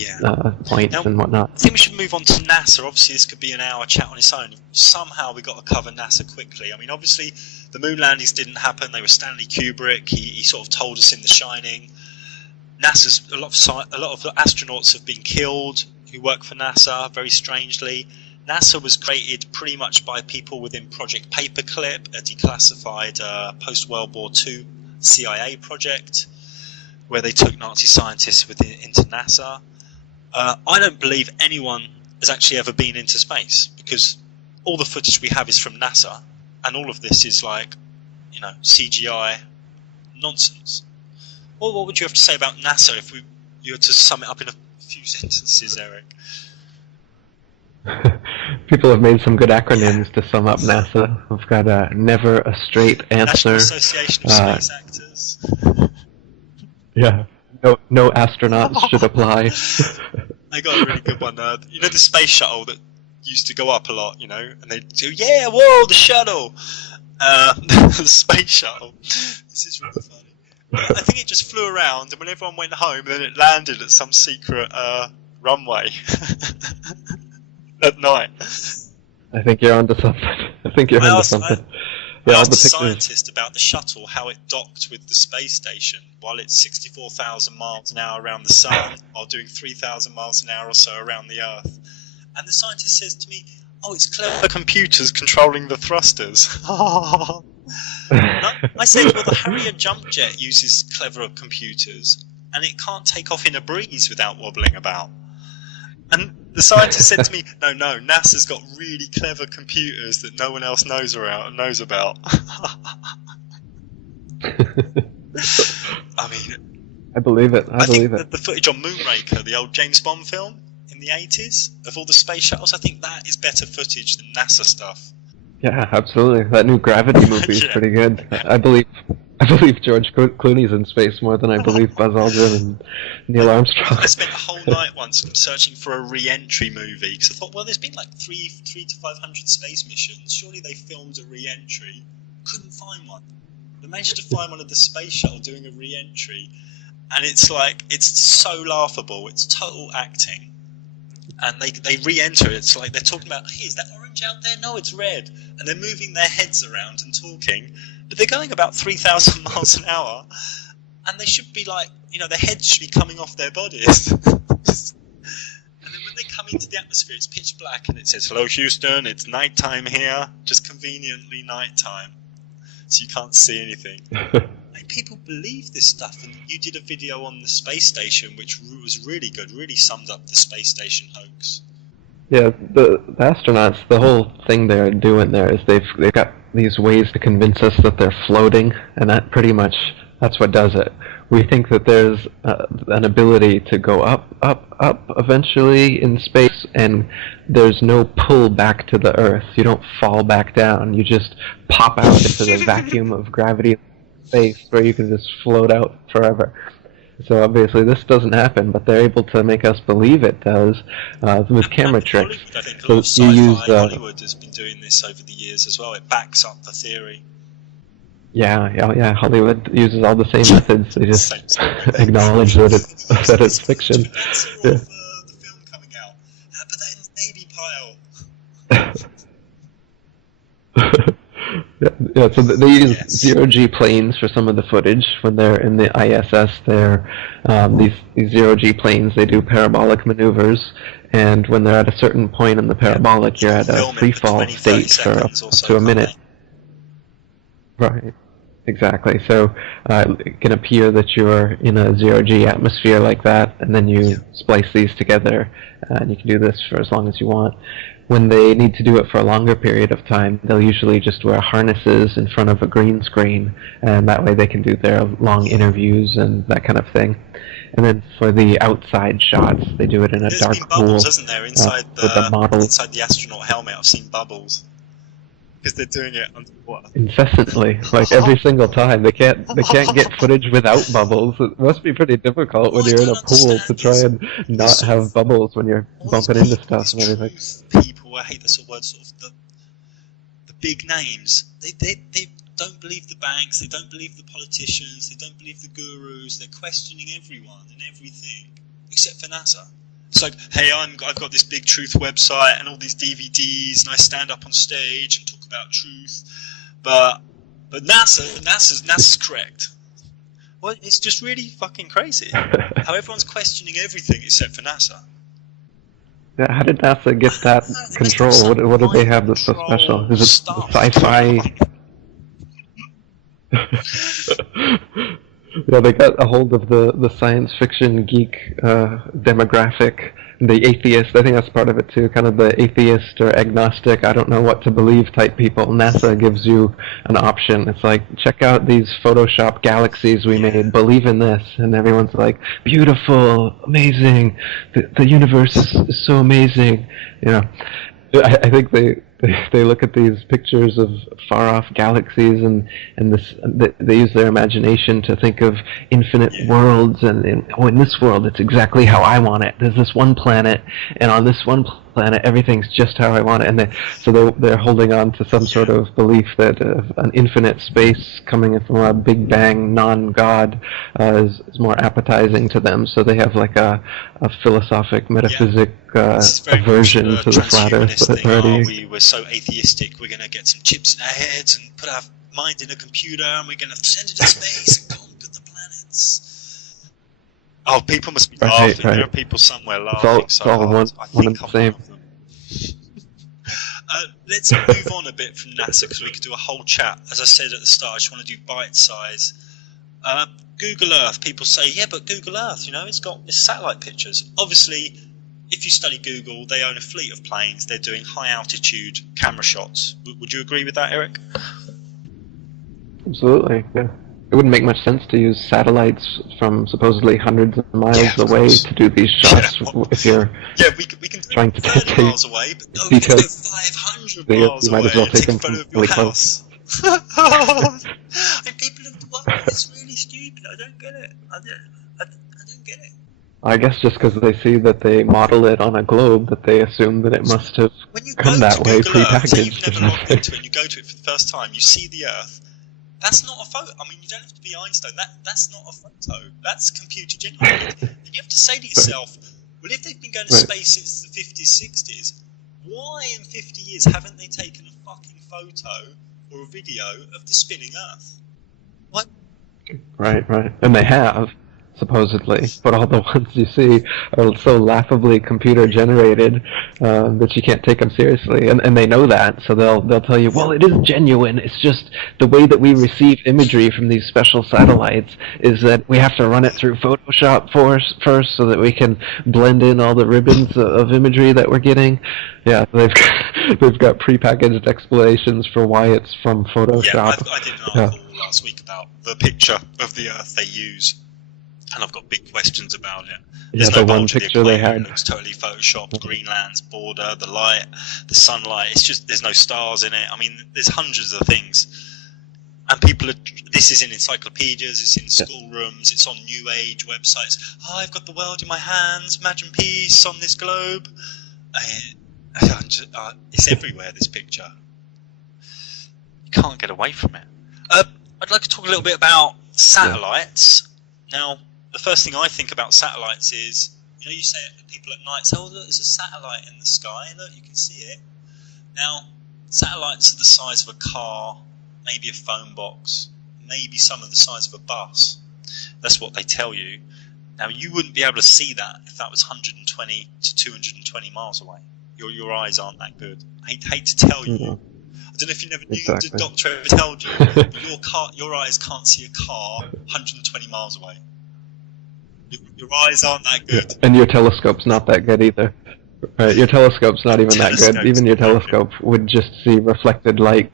points and whatnot. I think we should move on to NASA. Obviously, this could be an hour chat on its own. Somehow we got to cover NASA quickly. I mean, obviously, the moon landings didn't happen. They were Stanley Kubrick. He sort of told us in The Shining. NASA's a lot of the astronauts have been killed who work for NASA. Very strangely, NASA was created pretty much by people within Project Paperclip, a declassified post-World War II CIA project, where they took Nazi scientists into NASA. I don't believe anyone has actually ever been into space, because all the footage we have is from NASA, and all of this is like, CGI nonsense. Well, what would you have to say about NASA if you were to sum it up in a few sentences, Eric? People have made some good acronyms to sum up NASA. We've got never a straight answer. National Association of Space Actors. Yeah. No astronauts should apply. I got a really good one. The space shuttle that used to go up a lot, and they'd do, whoa, the shuttle! The space shuttle. This is really funny. But I think it just flew around, and when everyone went home, then it landed at some secret runway. At night. I think you're onto something. I asked a scientist about the shuttle, how it docked with the space station while it's 64,000 miles an hour around the sun, while doing 3,000 miles an hour or so around the Earth. And the scientist says to me, it's clever computers controlling the thrusters. I said, the Harrier jump jet uses clever computers, and it can't take off in a breeze without wobbling about. And the scientist said to me, no, NASA's got really clever computers that no one else knows about. I mean, I believe it. I think the footage on Moonraker, the old James Bond film in the 80s, of all the space shuttles, I think that is better footage than NASA stuff. Yeah, absolutely. That new Gravity movie is pretty good. I believe George Clooney's in space more than I believe Buzz Aldrin and Neil Armstrong. I spent a whole night once searching for a re-entry movie, because I thought, there's been like 300 to 500 space missions. Surely they filmed a re-entry. Couldn't find one. They managed to find one of the space shuttle doing a re-entry, and it's so laughable. It's total acting. And they re-enter it. It's like they're talking about, hey, is that orange out there? No, it's red. And they're moving their heads around and talking. But they're going about 3,000 miles an hour. And they should be like, their heads should be coming off their bodies. And then when they come into the atmosphere, it's pitch black, and it says, "Hello, Houston, it's nighttime here," just conveniently nighttime, so you can't see anything. And people believe this stuff, and you did a video on the space station, which was really good, really summed up the space station hoax. Yeah, the astronauts, the whole thing they're doing there is they've got these ways to convince us that they're floating, and that's what does it. We think that there's an ability to go up eventually in space, and there's no pull back to the Earth. You don't fall back down. You just pop out into the vacuum of gravity in space where you can just float out forever. So obviously this doesn't happen, but they're able to make us believe it does with camera tricks. Hollywood, I think a lot of sci-fi Hollywood has been doing this over the years as well. It backs up the theory. Yeah. Hollywood uses all the same methods. They just acknowledge that it's fiction. Yeah. The film coming out. But that in the baby pile. Yeah, so they use zero-G planes for some of the footage. When they're in the ISS, these zero-G planes, they do parabolic maneuvers, and when they're at a certain point in the parabolic, you're at a free-fall state for up to a minute. Right, exactly. So it can appear that you're in a zero-G atmosphere like that, and then you splice these together, and you can do this for as long as you want. When they need to do it for a longer period of time, they'll usually just wear harnesses in front of a green screen, and that way they can do their long interviews and that kind of thing. And then for the outside shots, they do it in a dark pool. There's been bubbles, isn't there, inside the astronaut helmet? I've seen bubbles. Because they're doing it underwater. Incessantly, like every single time. They can't get footage without bubbles. It must be pretty difficult when you're in a pool to try and not have bubbles when you're bumping into stuff and everything. People, I hate this word, sort of the big names. They don't believe the banks. They don't believe the politicians. They don't believe the gurus. They're questioning everyone and everything except for NASA. It's like, hey, I've got this big truth website and all these DVDs, and I stand up on stage and talk about truth, but NASA's correct. Well, it's just really fucking crazy how everyone's questioning everything except for NASA. Yeah, how did NASA get that control? What do they have that's so special? Is it sci-fi? Yeah, they got a hold of the science fiction geek demographic, the atheist. I think that's part of it too, kind of the atheist or agnostic, I don't know what to believe type people. NASA gives you an option. It's like, check out these Photoshop galaxies we made, believe in this. And everyone's like, beautiful, amazing, the universe is so amazing. You know, I think they look at these pictures of far-off galaxies and they use their imagination to think of infinite worlds, and in this world it's exactly how I want it. There's this one planet, and on this one planet everything's just how I want it, and they're holding on to some sort of belief that an infinite space coming from a Big Bang non-God is more appetizing to them. So they have like a philosophic metaphysic aversion to the flat Earth. We were so atheistic, we're going to get some chips in our heads and put our mind in a computer, and we're going to send it to space and conquer the planets. Oh, people must be laughing. Right. There are people somewhere laughing. It's all one and the same. Let's move on a bit from NASA, because we could do a whole chat. As I said at the start, I just want to do bite size. Google Earth. People say, yeah, but Google Earth, it's got satellite pictures. Obviously, if you study Google, they own a fleet of planes. They're doing high-altitude camera shots. Would you agree with that, Eric? Absolutely, yeah. It wouldn't make much sense to use satellites from supposedly hundreds of miles away to do these shots if you're we can do trying it to 30 take miles away, but no, we can do it 500 miles you might away as well and take take a them photo of really your close. house. And people have wondered, it's really stupid. I don't get it. I don't get it. I guess just because they see that they model it on a globe, that they assume that it must have come that way prepackaged. You've never logged into it, and you go to it for the first time, you see the Earth. That's not a photo. I mean, you don't have to be Einstein. That's not a photo. That's computer generated. And you have to say to yourself, well, if they've been going to space since the 50s, 60s, why in 50 years haven't they taken a fucking photo or a video of the spinning Earth? What? Right. And they have. supposedly, but all the ones you see are so laughably computer generated that you can't take them seriously, and they know that, so they'll tell you, well, it is genuine. It's just the way that we receive imagery from these special satellites is that we have to run it through Photoshop first, so that we can blend in all the ribbons of imagery that we're getting. Yeah, they've got prepackaged explanations for why it's from Photoshop. I did an article last week about the picture of the Earth they use, and I've got big questions about it. There's no one bulge of the picture they equator, had. it looks totally photoshopped. Greenland's border, the light, the sunlight. It's just there's no stars in it. I mean, there's hundreds of things, and people are. This is in encyclopedias. It's in schoolrooms. It's on New Age websites. Oh, I've got the world in my hands. Imagine peace on this globe. It's everywhere. This picture. You can't get away from it. I'd like to talk a little bit about satellites. Now, the first thing I think about satellites is, you say it to people at night, say, oh, look, there's a satellite in the sky, look, you can see it. Now, satellites are the size of a car, maybe a phone box, maybe some of the size of a bus. That's what they tell you. Now, you wouldn't be able to see that if that was 120 to 220 miles away. Your eyes aren't that good. I hate to tell you. I don't know if you never knew, the doctor ever told you, but your eyes can't see a car 120 miles away. Your eyes aren't that good. Yeah. And your telescope's not that good either. Right, your telescope's not even that good. Even your telescope would just see reflected light,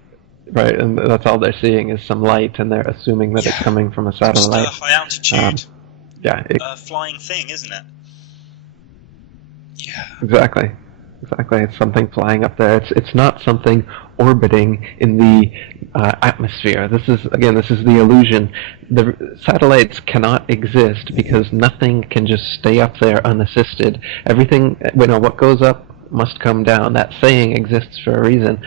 right? And that's all they're seeing is some light, and they're assuming that it's coming from a satellite. Just a high altitude flying thing, isn't it? Yeah. Exactly. It's something flying up there. It's not something orbiting in the atmosphere. This is the illusion. The satellites cannot exist because nothing can just stay up there unassisted. Everything, what goes up must come down. That saying exists for a reason.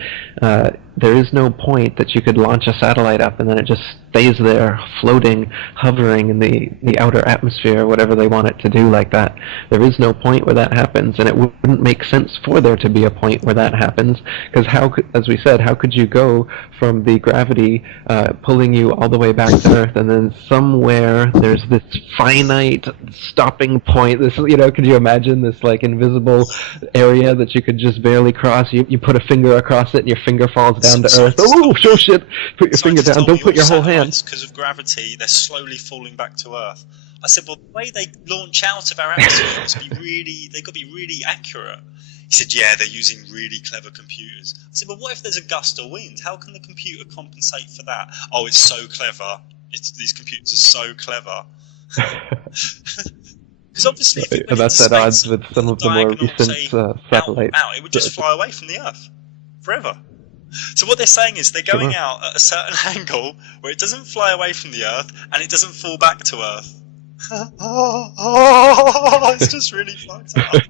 There is no point that you could launch a satellite up and then it just stays there floating, hovering in the outer atmosphere, whatever they want it to do like that. There is no point where that happens, and it wouldn't make sense for there to be a point where that happens, because as we said, how could you go from the gravity pulling you all the way back to Earth, and then somewhere there's this finite stopping point, could you imagine this invisible area that you could just barely cross? You put a finger across it and your finger falls down to Earth. Oh shit! Put your finger down, don't put your whole hand. Because of gravity, they're slowly falling back to Earth. I said, well, the way they launch out of our atmosphere must be they've got to be really accurate. He said, yeah, they're using really clever computers. I said, well, what if there's a gust of wind? How can the computer compensate for that? Oh, it's so clever. These computers are so clever. Because obviously, if that's at odds with some of the more recent satellites. It would just fly away from the Earth forever. So what they're saying is they're going out at a certain angle where it doesn't fly away from the Earth and it doesn't fall back to Earth. It's just really fucked up.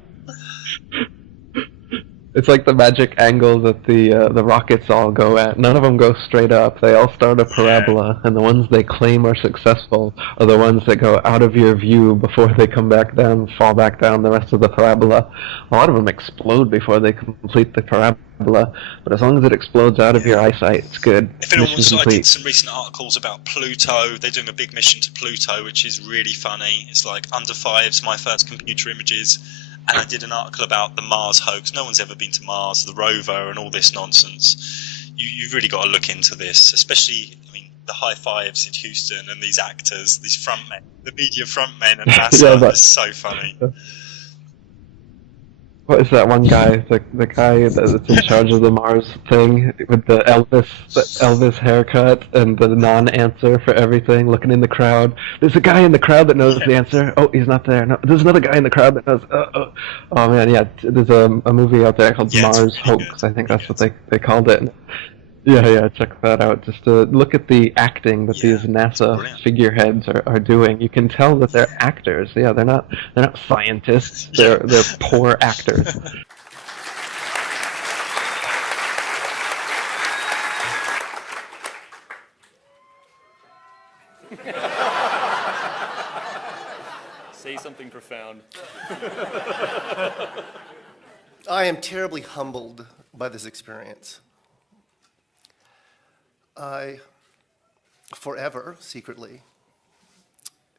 It's like the magic angle that the rockets all go at. None of them go straight up. They all start a parabola, and the ones they claim are successful are the ones that go out of your view before they come back down, fall back down the rest of the parabola. A lot of them explode before they complete the parabola, but as long as it explodes out of your eyesight, it's good. If anyone wants to, I did some recent articles about Pluto. They're doing a big mission to Pluto, which is really funny. It's like under fives, my first computer images. And I did an article about the Mars hoax. No one's ever been to Mars, the rover, and all this nonsense. You've really got to look into this, especially, the high fives in Houston and these actors, these frontmen, the media frontmen and NASA is so funny. What is that one guy, the guy that's in charge of the Mars thing with the Elvis haircut and the non-answer for everything, looking in the crowd? There's a guy in the crowd that knows the answer. Oh, he's not there. No, there's another guy in the crowd that knows. Oh man, yeah. There's a movie out there called Mars Hoax. I think that's what they called it. Yeah, check that out. Just to look at the acting that these NASA figureheads are doing. You can tell that they're actors. Yeah, they're not scientists. They're poor actors. Say something profound. I am terribly humbled by this experience. I, forever, secretly,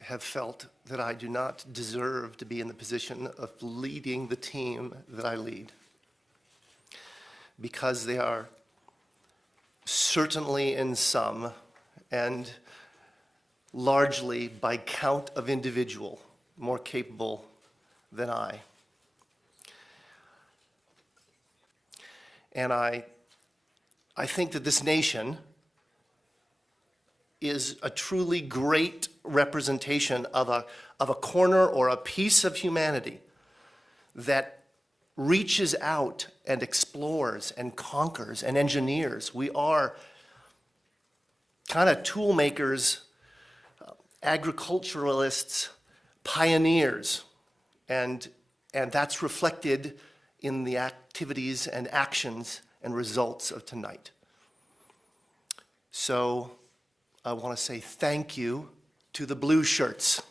have felt that I do not deserve to be in the position of leading the team that I lead, because they are certainly in some and largely by count of individual more capable than I. And I think that this nation is a truly great representation of a corner or a piece of humanity that reaches out and explores and conquers and engineers. We are kind of tool makers, agriculturalists, pioneers, and that's reflected in the activities and actions and results of tonight. So I want to say thank you to the blue shirts.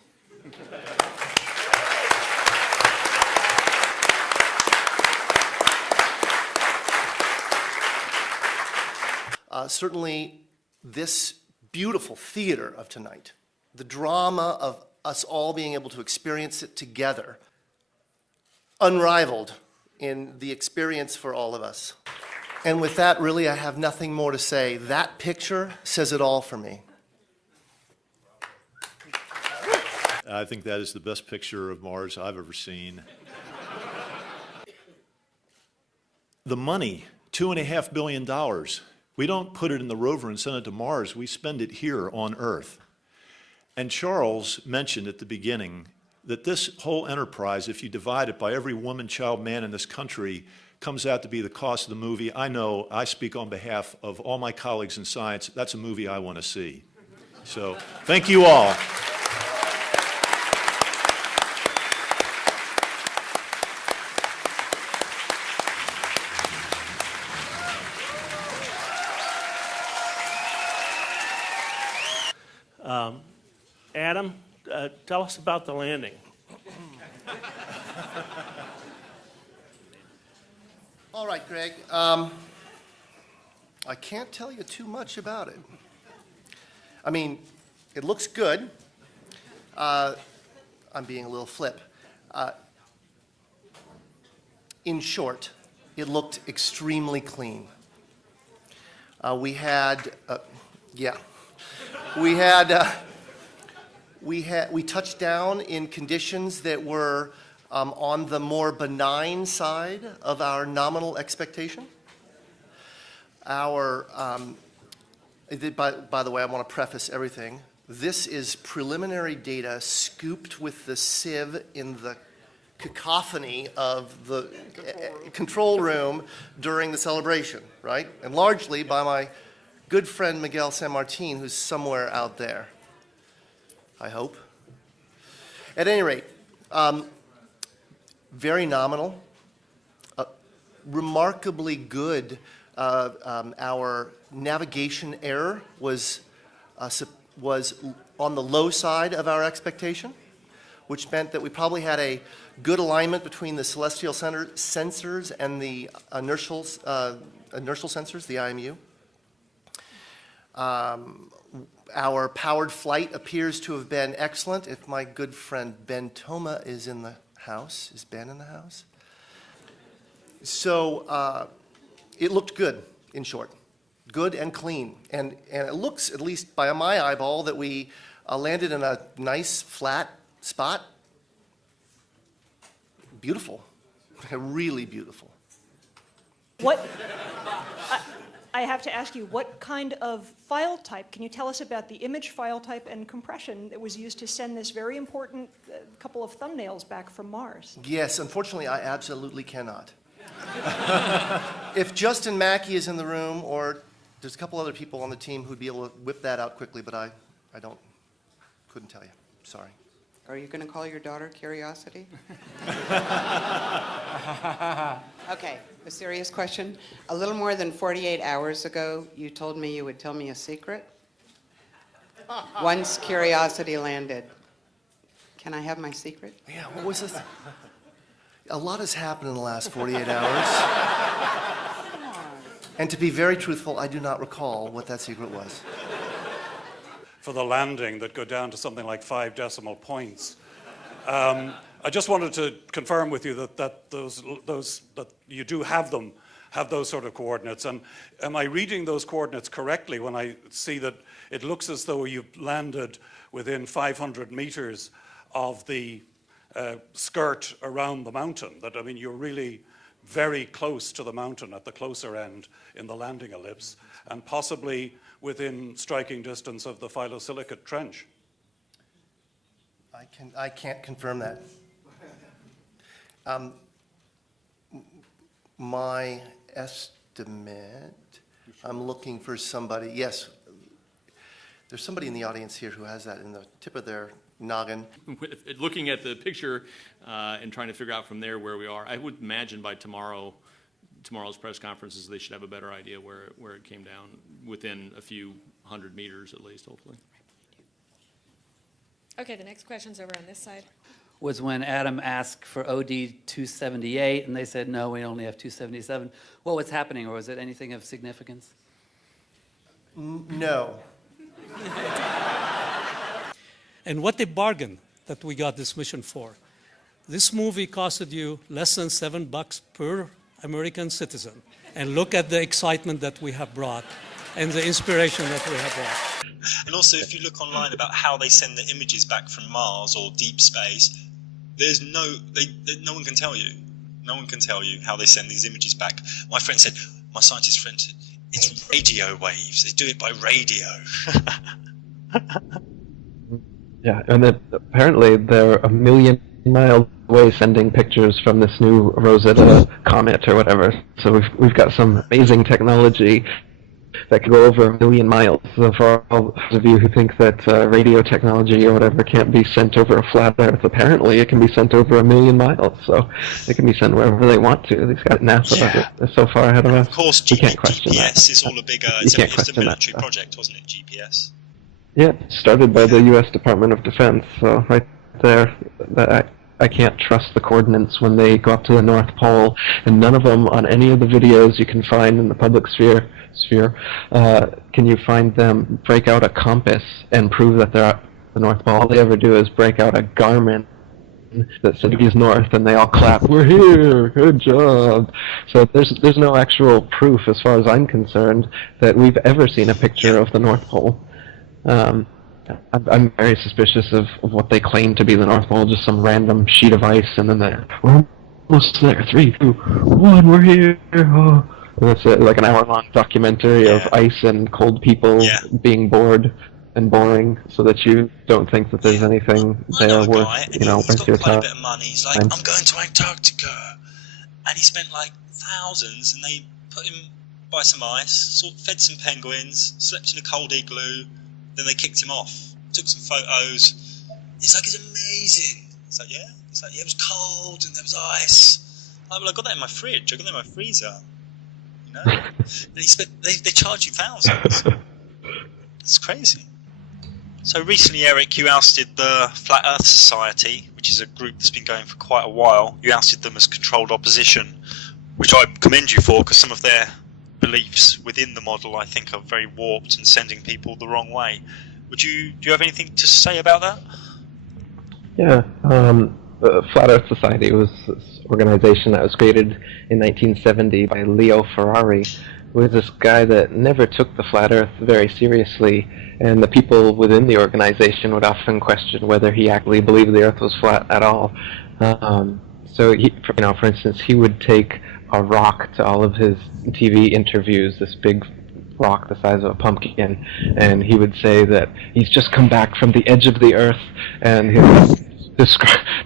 Certainly, this beautiful theater of tonight, the drama of us all being able to experience it together, unrivaled in the experience for all of us. And with that, really, I have nothing more to say. That picture says it all for me. I think that is the best picture of Mars I've ever seen. The money, $2.5 billion. We don't put it in the rover and send it to Mars. We spend it here on Earth. And Charles mentioned at the beginning that this whole enterprise, if you divide it by every woman, child, man in this country, comes out to be the cost of the movie. I know, I speak on behalf of all my colleagues in science, that's a movie I want to see. So, thank you all. Adam, tell us about the landing. All right, Greg. I can't tell you too much about it. I mean, it looks good. I'm being a little flip. In short, it looked extremely clean. We touched down in conditions that were on the more benign side of our nominal expectation. By the way, I want to preface everything. This is preliminary data scooped with the sieve in the cacophony of the control room during the celebration, right? And largely by my good friend Miguel San Martin, who's somewhere out there, I hope. At any rate, very nominal, remarkably good. Our navigation error was on the low side of our expectation, which meant that we probably had a good alignment between the celestial sensors and the inertial sensors, the IMU. Our powered flight appears to have been excellent. If my good friend Ben Toma is in the house, is Ben in the house? So it looked good, in short. Good and clean. And it looks, at least by my eyeball, that we landed in a nice, flat spot. Beautiful. Really beautiful. What? I have to ask you, what kind of file type? Can you tell us about the image file type and compression that was used to send this very important couple of thumbnails back from Mars? Yes, unfortunately, I absolutely cannot. If Justin Mackey is in the room, or there's a couple other people on the team who'd be able to whip that out quickly, but I couldn't tell you. Sorry. Are you going to call your daughter Curiosity? Okay, a serious question. A little more than 48 hours ago, you told me you would tell me a secret. Once Curiosity landed. Can I have my secret? Yeah, what was this? A lot has happened in the last 48 hours. And to be very truthful, I do not recall what that secret was. for the landing that go down to something like 5 decimal points. I just wanted to confirm with you that you do have those sort of coordinates. And am I reading those coordinates correctly when I see that it looks as though you've landed within 500 meters of the skirt around the mountain? That, I mean, you're really very close to the mountain at the closer end in the landing ellipse, and possibly within striking distance of the phyllosilicate trench. I can't confirm that. My estimate, I'm looking for somebody, yes, there's somebody in the audience here who has that in the tip of their noggin. Looking at the picture and trying to figure out from there where we are, I would imagine by tomorrow's press conferences, they should have a better idea where it came down, within a few hundred meters at least, hopefully. Okay, the next question's over on this side. Was when Adam asked for OD 278, and they said, no, we only have 277. What was happening, or was it anything of significance? No. And what a bargain that we got this mission for. This movie costed you less than $7 per American citizen. And look at the excitement that we have brought and the inspiration that we have brought. And also, if you look online about how they send the images back from Mars or deep space, there's no one can tell you. No one can tell you how they send these images back. My scientist friend said, it's radio waves. They do it by radio. Yeah, and then apparently they're 1 million miles away sending pictures from this new Rosetta comet or whatever. So we've got some amazing technology that could go over 1 million miles. So for all of you who think that radio technology or whatever can't be sent over a flat Earth, apparently it can be sent over 1 million miles. So it can be sent wherever they want to. These guys, NASA, they're so far ahead of us. Of course, you can't question GPS that. is all a big. It's a military project, wasn't it? GPS. Yeah, started by the U.S. Department of Defense. So right there, I can't trust the coordinates when they go up to the North Pole, and none of them on any of the videos you can find in the public sphere can you find them break out a compass and prove that they're at the North Pole. All they ever do is break out a Garmin that says he's north, and they all clap, "We're here, good job." So there's no actual proof, as far as I'm concerned, that we've ever seen a picture of the North Pole. I'm very suspicious of what they claim to be the North Pole, just some random sheet of ice, and then we're almost there. 3, 2, 1, we're here. Oh. And it's like an hour-long documentary of ice and cold people being bored and boring, so that you don't think that there's anything there worth, worth your time. He's got quite a bit of money. He's like, I'm going to Antarctica, and he spent like thousands, and they put him by some ice, fed some penguins, slept in a cold igloo. Then they kicked him off, took some photos. It's like, it's amazing. It's like, yeah? It's like, yeah, it was cold and there was ice. Oh, well, I got that in my fridge. I got that in my freezer. You know? And they charge you thousands. It's crazy. So recently, Eric, you ousted the Flat Earth Society, which is a group that's been going for quite a while. You ousted them as controlled opposition, which I commend you for, because some of their beliefs within the model, I think, are very warped and sending people the wrong way. Do you have anything to say about that? Yeah, the Flat Earth Society was this organization that was created in 1970 by Leo Ferrari, who was this guy that never took the Flat Earth very seriously, and the people within the organization would often question whether he actually believed the Earth was flat at all. So, for instance, he would take a rock to all of his TV interviews, this big rock the size of a pumpkin, and he would say that he's just come back from the edge of the Earth, and he would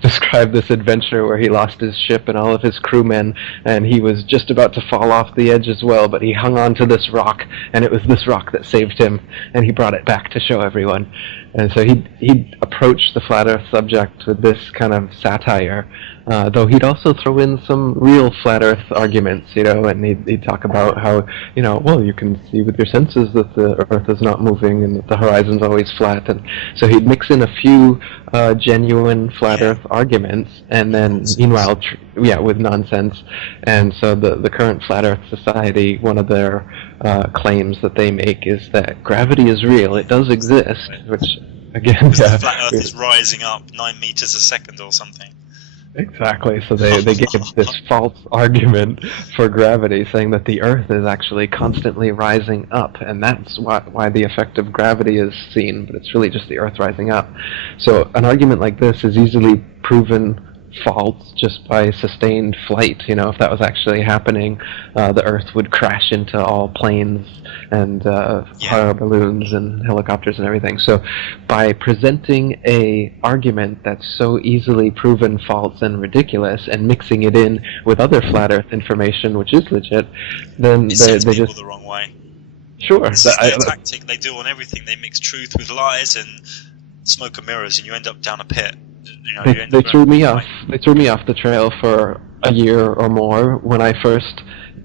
describe this adventure where he lost his ship and all of his crewmen, and he was just about to fall off the edge as well, but he hung on to this rock, and it was this rock that saved him, and he brought it back to show everyone. And so he'd approach the Flat Earth subject with this kind of satire, Though he'd also throw in some real flat Earth arguments, and he'd talk about how, well, you can see with your senses that the Earth is not moving and that the horizon's always flat. And so he'd mix in a few genuine flat Earth arguments, and then, meanwhile, with nonsense. And so the current Flat Earth Society, one of their claims that they make is that gravity is real. It does exist, which, again, the flat Earth is rising up 9 meters a second or something. Exactly. So they give this false argument for gravity, saying that the Earth is actually constantly rising up, and that's why the effect of gravity is seen, but it's really just the Earth rising up. So an argument like this is easily proven false just by sustained flight. If that was actually happening, the Earth would crash into all planes and hot air balloons and helicopters and everything. So by presenting a argument that's so easily proven false and ridiculous and mixing it in with other flat Earth information, which is legit, then they just the wrong way. Sure. This is their tactic they do on everything. They mix truth with lies and smoke and mirrors, and you end up down a pit. They threw me off. They threw me off the trail for a year or more when I first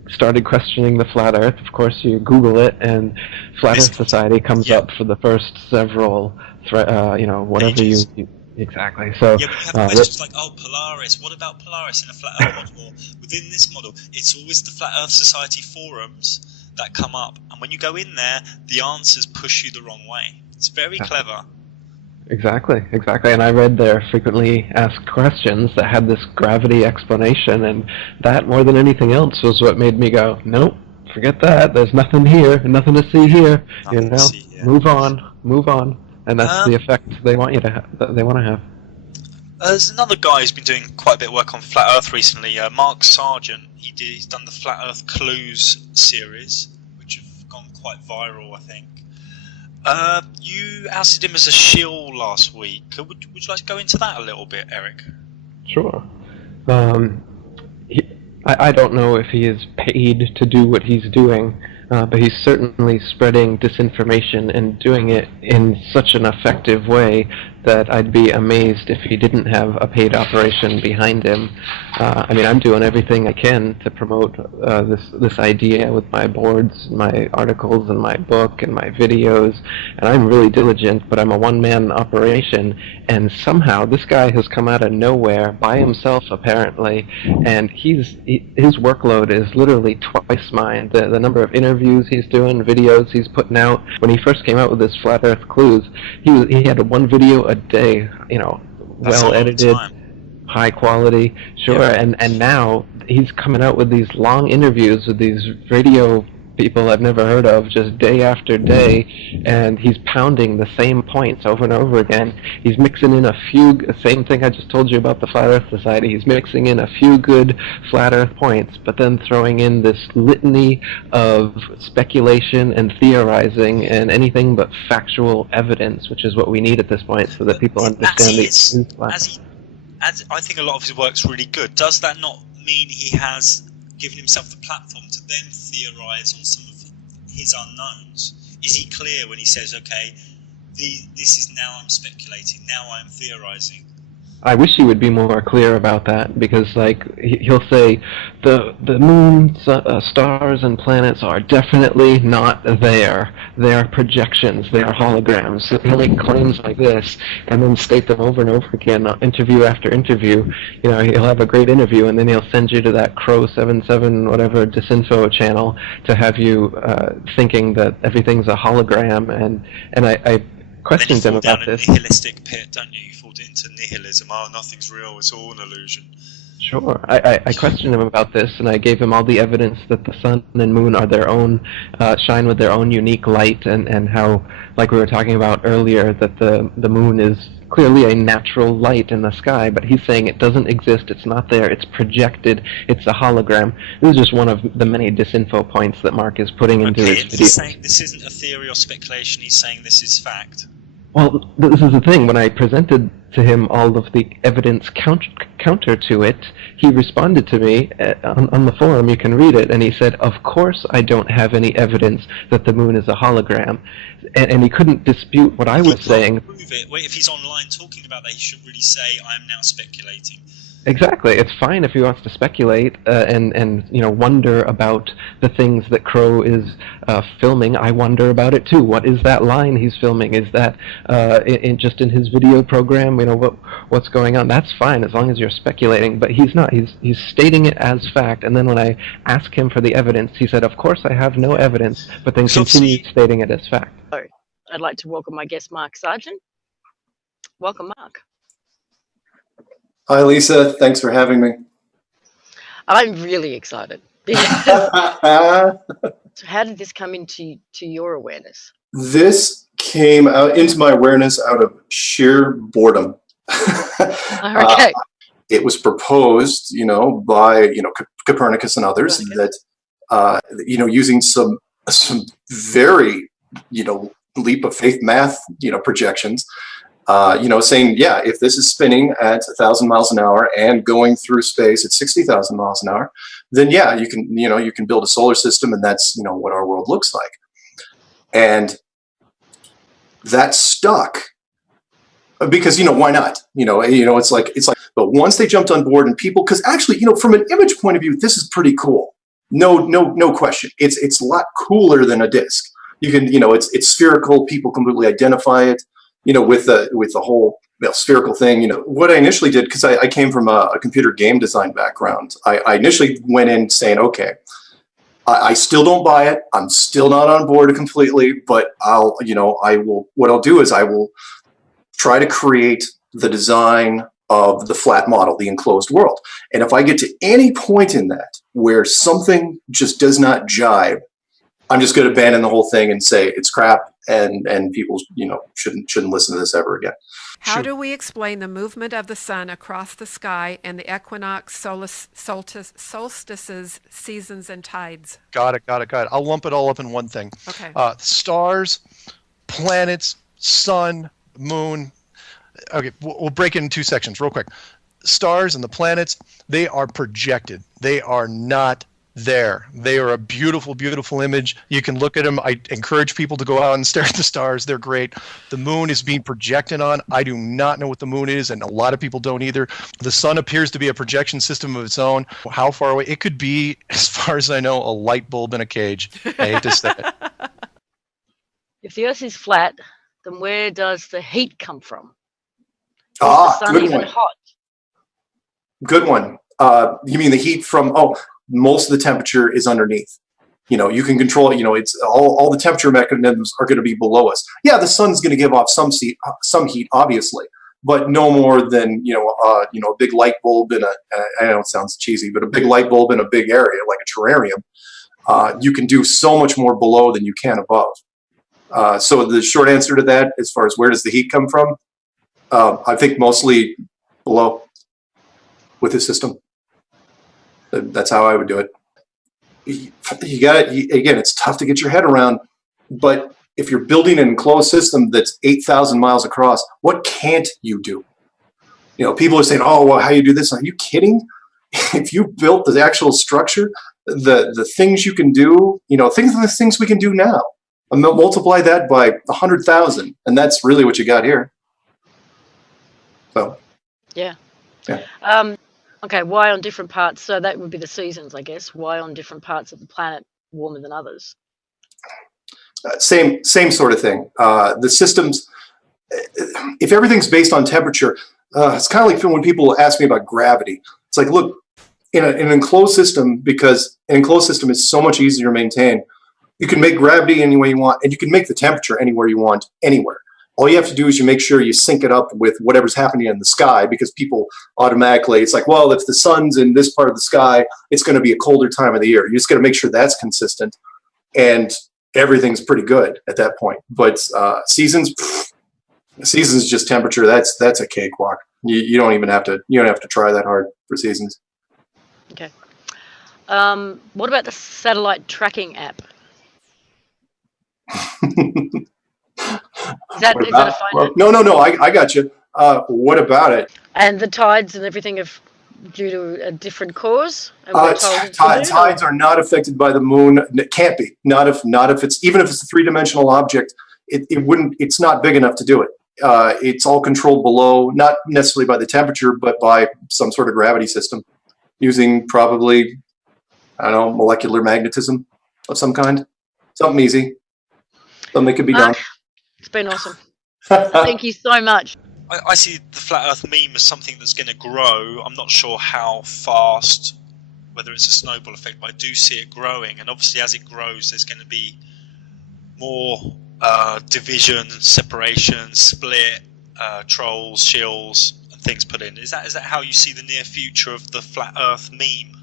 started questioning the flat Earth. Of course, you Google it, and Flat Earth Society comes up for the first several, whatever you exactly. So yeah, we have questions like, Polaris. What about Polaris in a flat Earth model? Or within this model, it's always the Flat Earth Society forums that come up, and when you go in there, the answers push you the wrong way. It's very clever. Exactly. And I read their frequently asked questions that had this gravity explanation, and that, more than anything else, was what made me go, nope, forget that. There's nothing here, nothing to see here. Move on. And that's the effect they want you to have. They want to have. There's another guy who's been doing quite a bit of work on Flat Earth recently, Mark Sargent. He's done the Flat Earth Clues series, which have gone quite viral, I think. You ousted him as a shill last week. Would you like to go into that a little bit, Eric? Sure. I don't know if he is paid to do what he's doing, but he's certainly spreading disinformation and doing it in such an effective way that I'd be amazed if he didn't have a paid operation behind him. I'm doing everything I can to promote this idea with my boards, my articles, and my book, and my videos, and I'm really diligent, but I'm a one-man operation, and somehow this guy has come out of nowhere by himself, apparently, and his workload is literally twice mine. The number of interviews he's doing, videos he's putting out. When he first came out with his Flat Earth Clues, he had one video a day, well edited, high quality, sure, and now he's coming out with these long interviews with these radio people I've never heard of, just day after day, and he's pounding the same points over and over again. He's mixing in a few, same thing I just told you about the Flat Earth Society, he's mixing in a few good Flat Earth points, but then throwing in this litany of speculation and theorizing and anything but factual evidence, which is what we need at this point so that people understand as I think a lot of his work's really good. Does that not mean he has given himself the platform to then theorise on some of his unknowns? Is he clear when he says, okay, this is now I'm speculating, now I'm theorising? I wish he would be more clear about that, because he'll say the moon, stars, and planets are definitely not there. They are projections. They are holograms. So he'll make claims like this, and then state them over and over again, interview after interview. He'll have a great interview, and then he'll send you to that Crow 77 whatever disinfo channel to have you thinking that everything's a hologram. And I questioned him about this. Nihilistic pit, don't you? You fall into nihilism. Oh, nothing's real. It's all an illusion. Sure. I questioned him about this, and I gave him all the evidence that the sun and moon are their own, shine with their own unique light, and how, like we were talking about earlier, that the moon is clearly a natural light in the sky, but he's saying it doesn't exist, it's not there, it's projected, it's a hologram. This is just one of the many disinfo points that Mark is putting into his video. He's saying this isn't a theory or speculation, he's saying this is fact. Well, this is the thing. When I presented to him all of the evidence counter to it, he responded to me on the forum, you can read it, and he said, of course I don't have any evidence that the moon is a hologram. And he couldn't dispute what I was saying. Prove it. Wait, if he's online talking about that, he should really say, I am now speculating. Exactly. It's fine if he wants to speculate and wonder about the things that Crow is filming. I wonder about it too. What is that line he's filming? Is that just in his video program? What's going on? That's fine as long as you're speculating. But he's not. He's stating it as fact. And then when I ask him for the evidence, he said, "Of course I have no evidence," but then continued stating it as fact. I'd like to welcome my guest, Mark Sargent. Welcome, Mark. Hi, Lisa. Thanks for having me. I'm really excited. So how did this come into your awareness? This came out into my awareness out of sheer boredom. Okay. It was proposed, by Copernicus and others that using some very leap of faith math projections. Saying, yeah, if this is spinning at 1,000 miles an hour and going through space at 60,000 miles an hour, then yeah, you can build a solar system, and that's what our world looks like. And that stuck because why not? It's like. But once they jumped on board and people, because actually, from an image point of view, this is pretty cool. No question. It's a lot cooler than a disk. You can, it's spherical. People completely identify it. With the whole spherical thing, what I initially did, because I came from a computer game design background, I initially went in saying, okay, I still don't buy it. I'm still not on board completely, but what I'll do is I will try to create the design of the flat model, the enclosed world. And if I get to any point in that where something just does not jive, I'm just going to abandon the whole thing and say it's crap, and people shouldn't listen to this ever again. How do we explain the movement of the sun across the sky and the equinox, solstices, seasons, and tides? Got it. I'll lump it all up in one thing. Okay. Stars, planets, sun, moon. Okay, we'll break it in two sections real quick. Stars and the planets, they are projected. They are not there. They are a beautiful, beautiful image. You can look at them. I encourage people to go out and stare at the stars. They're great. The moon is being projected on. I do not know what the moon is, and a lot of people don't either. The sun appears to be a projection system of its own. How far away? It could be, as far as I know, a light bulb in a cage. I hate to say it. If the Earth is flat, then where does the heat come from? Is the sun even hot? Good one. You mean the heat from, most of the temperature is underneath. You can control it. It's all the temperature mechanisms are going to be below us. Yeah, the sun's going to give off some heat, obviously, but no more than a big light bulb in I know it sounds cheesy, but a big light bulb in a big area like a terrarium. You can do so much more below than you can above. So the short answer to that, as far as where does the heat come from, I think mostly below with the system. That's how I would do it. You got it. Again, it's tough to get your head around, but if you're building an enclosed system that's 8,000 miles across, what can't you do? People are saying, "Oh, well, how do you do this?" Are you kidding? If you built the actual structure, the things you can do, things we can do now, multiply that by 100,000, and that's really what you got here. So. Yeah. Yeah. Okay, why on different parts? So that would be the seasons, I guess. Why on different parts of the planet warmer than others? Same sort of thing. The systems, if everything's based on temperature, it's kind of like when people ask me about gravity. It's like, look, in an enclosed system, because an enclosed system is so much easier to maintain, you can make gravity any way you want, and you can make the temperature anywhere you want, anywhere. All you have to do is you make sure you sync it up with whatever's happening in the sky, because people automatically, it's like, well, if the sun's in this part of the sky, it's going to be a colder time of the year. You just got to make sure that's consistent, and everything's pretty good at that point. But seasons just temperature. That's a cakewalk. You don't even have to try that hard for seasons. Okay. What about the satellite tracking app? Is that a fine? No. I got you. What about it? And the tides and everything due to a different cause? Tides are not affected by the moon. It can't be. Not if it's, even if it's a three-dimensional object. It wouldn't. It's not big enough to do it. it's all controlled below, not necessarily by the temperature, but by some sort of gravity system using probably, I don't know, molecular magnetism of some kind. Something easy. Something that could be done. It's been awesome. Thank you so much. I see the flat Earth meme as something that's going to grow. I'm not sure how fast, whether it's a snowball effect, but I do see it growing. And obviously, as it grows, there's going to be more division, separation, split, trolls, shills, and things put in. Is that how you see the near future of the flat Earth meme,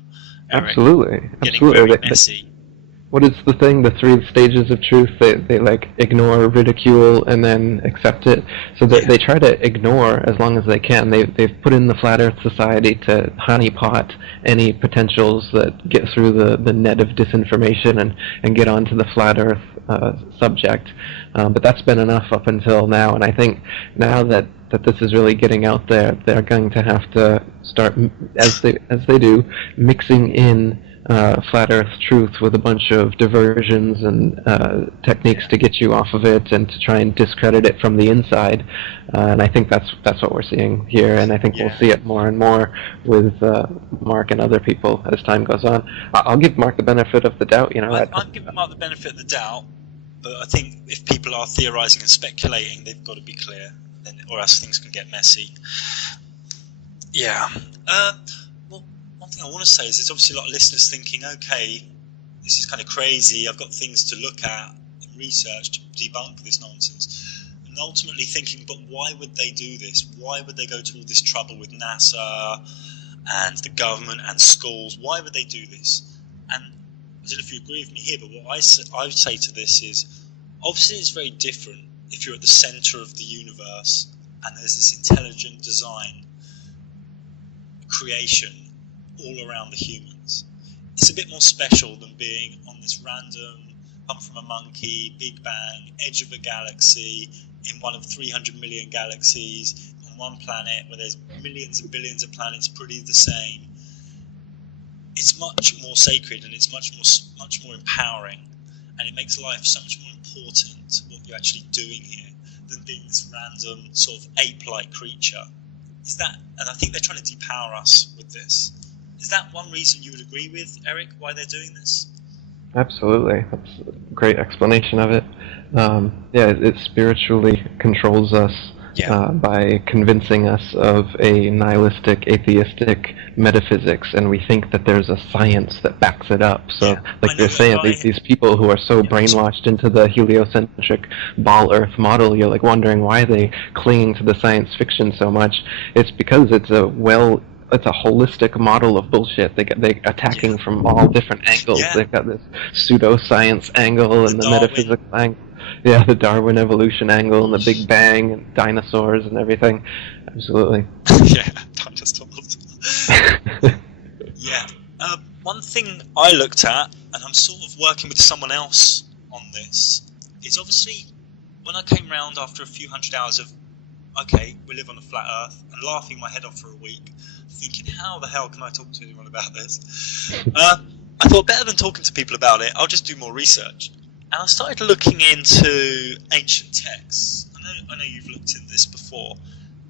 Eric? Absolutely. Getting very messy. What is the thing? The 3 stages of truth. They like ignore, ridicule, and then accept it. So they try to ignore as long as they can. They've put in the Flat Earth Society to honeypot any potentials that get through the net of disinformation and get onto the Flat Earth subject. But that's been enough up until now. And I think now that this is really getting out there, they're going to have to start, as they do, mixing in flat Earth truth with a bunch of diversions and techniques to get you off of it and to try and discredit it from the inside. And I think that's what we're seeing here, and I think we'll see it more and more with Mark and other people as time goes on. I'll give Mark the benefit of the doubt. I'm giving Mark the benefit of the doubt, but I think if people are theorizing and speculating, they've got to be clear, or else things can get messy. Yeah. Well, one thing I want to say is there's obviously a lot of listeners thinking, okay, this is kind of crazy. I've got things to look at and research to debunk this nonsense. And ultimately thinking, but why would they do this? Why would they go to all this trouble with NASA and the government and schools? Why would they do this? And I don't know if you agree with me here, but what I would say to this is, obviously it's very different if you're at the center of the universe and there's this intelligent design creation all around the humans. It's a bit more special than being on this random, come from a monkey, Big Bang, edge of a galaxy, in one of 300 million galaxies, on one planet where there's millions and billions of planets pretty the same. It's much more sacred and it's much more empowering, and it makes life so much more important what you're actually doing here than being this random sort of ape-like creature. Is that, and I think they're trying to depower us with this. Is that one reason you would agree with, Eric, why they're doing this? Absolutely. That's a great explanation of it. It spiritually controls us by convincing us of a nihilistic, atheistic metaphysics, and we think that there's a science that backs it up. So, like you're saying, these people who are so brainwashed into the heliocentric ball Earth model, you're like wondering why they clinging to the science fiction so much. It's because it's a holistic model of bullshit. They're attacking from all different angles. Yeah. They've got this pseudo-science angle and the metaphysics angle. Yeah, the Darwin evolution angle and the Big Bang and dinosaurs and everything. Absolutely. Yeah, dinosaurs. Yeah. One thing I looked at, and I'm sort of working with someone else on this, is obviously when I came round after a few hundred hours of, okay, we live on a flat Earth, and laughing my head off for a week, thinking, how the hell can I talk to anyone about this? I thought, better than talking to people about it, I'll just do more research. And I started looking into ancient texts. I know you've looked into this before,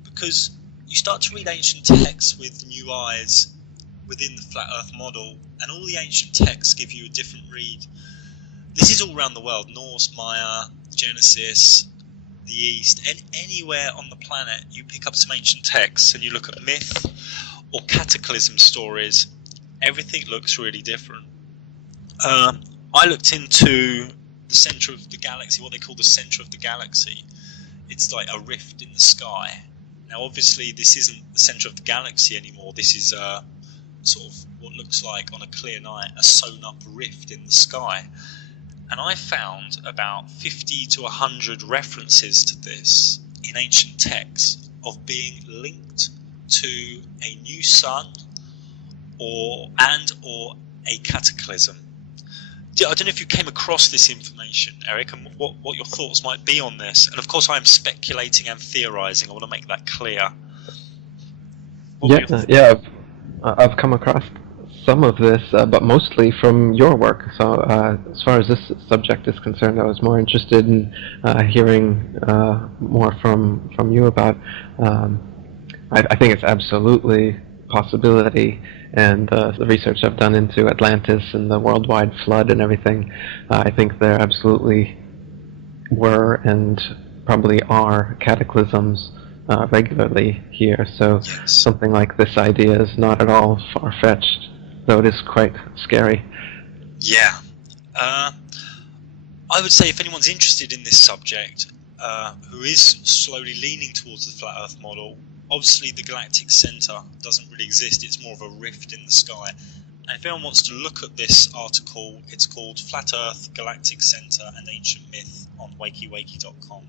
because you start to read ancient texts with new eyes within the flat Earth model, and all the ancient texts give you a different read. This is all around the world: Norse, Maya, Genesis, the East, and anywhere on the planet you pick up some ancient texts and you look at myth or cataclysm stories, everything looks really different. I looked into the center of the galaxy, what they call the center of the galaxy. It's like a rift in the sky. Now obviously this isn't the center of the galaxy anymore. This is sort of what looks like on a clear night a sewn up rift in the sky. And I found about 50 to 100 references to this in ancient texts of being linked to a new sun or a cataclysm. I don't know if you came across this information, Eric, and what your thoughts might be on this. And of course I am speculating and theorizing. I want to make that clear. I've come across some of this, but mostly from your work. So as far as this subject is concerned, I was more interested in hearing more from you about. I think it's absolutely possibility, and the research I've done into Atlantis and the worldwide flood and everything, I think there absolutely were and probably are cataclysms regularly here. So something like this idea is not at all far-fetched, though it is quite scary. Yeah. I would say if anyone's interested in this subject, who is slowly leaning towards the flat Earth model, obviously the galactic center doesn't really exist, it's more of a rift in the sky. And if anyone wants to look at this article, it's called Flat Earth, Galactic Center and Ancient Myth on wakey.com.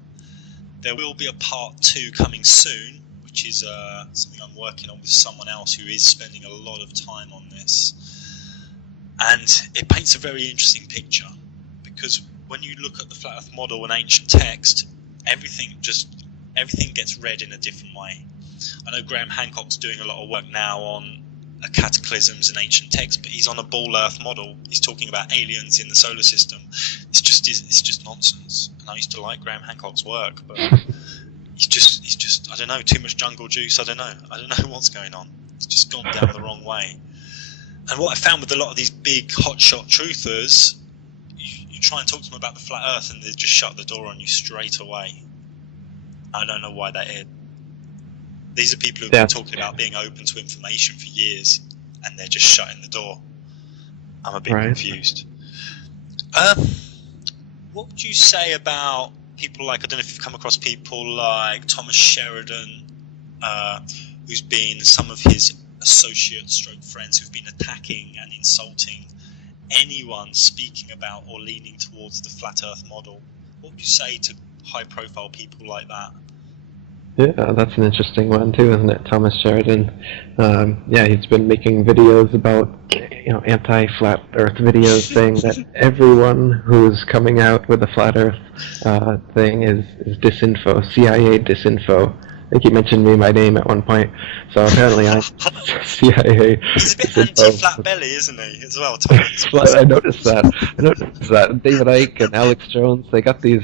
There will be a part 2 coming soon, which is something I'm working on with someone else who is spending a lot of time on this. And it paints a very interesting picture, because when you look at the flat Earth model and ancient text, everything gets read in a different way. I know Graham Hancock's doing a lot of work now on cataclysms and ancient text, but he's on a ball Earth model. He's talking about aliens in the solar system. It's just nonsense. And I used to like Graham Hancock's work, but he's just I don't know, too much jungle juice. I don't know what's going on. It's just gone down the wrong way. And what I found with a lot of these big hotshot truthers, you try and talk to them about the flat Earth and they just shut the door on you straight away. I don't know why that is. These are people who've been talking about being open to information for years, and they're just shutting the door. I'm a bit confused. What would you say about people like, I don't know if you've come across people like Thomas Sheridan, who's been some of his associates stroke friends who've been attacking and insulting anyone speaking about or leaning towards the flat Earth model? What would you say to high profile people like that? Yeah, that's an interesting one too, isn't it? Thomas Sheridan. Yeah, he's been making videos about, anti-flat Earth videos, saying that everyone who's coming out with a flat Earth thing is disinfo, CIA disinfo. I think he mentioned me by name at one point, so apparently I'm CIA. He's a bit anti-flat belly, isn't he, as well, Thomas? I noticed that. David Icke and Alex Jones, they got these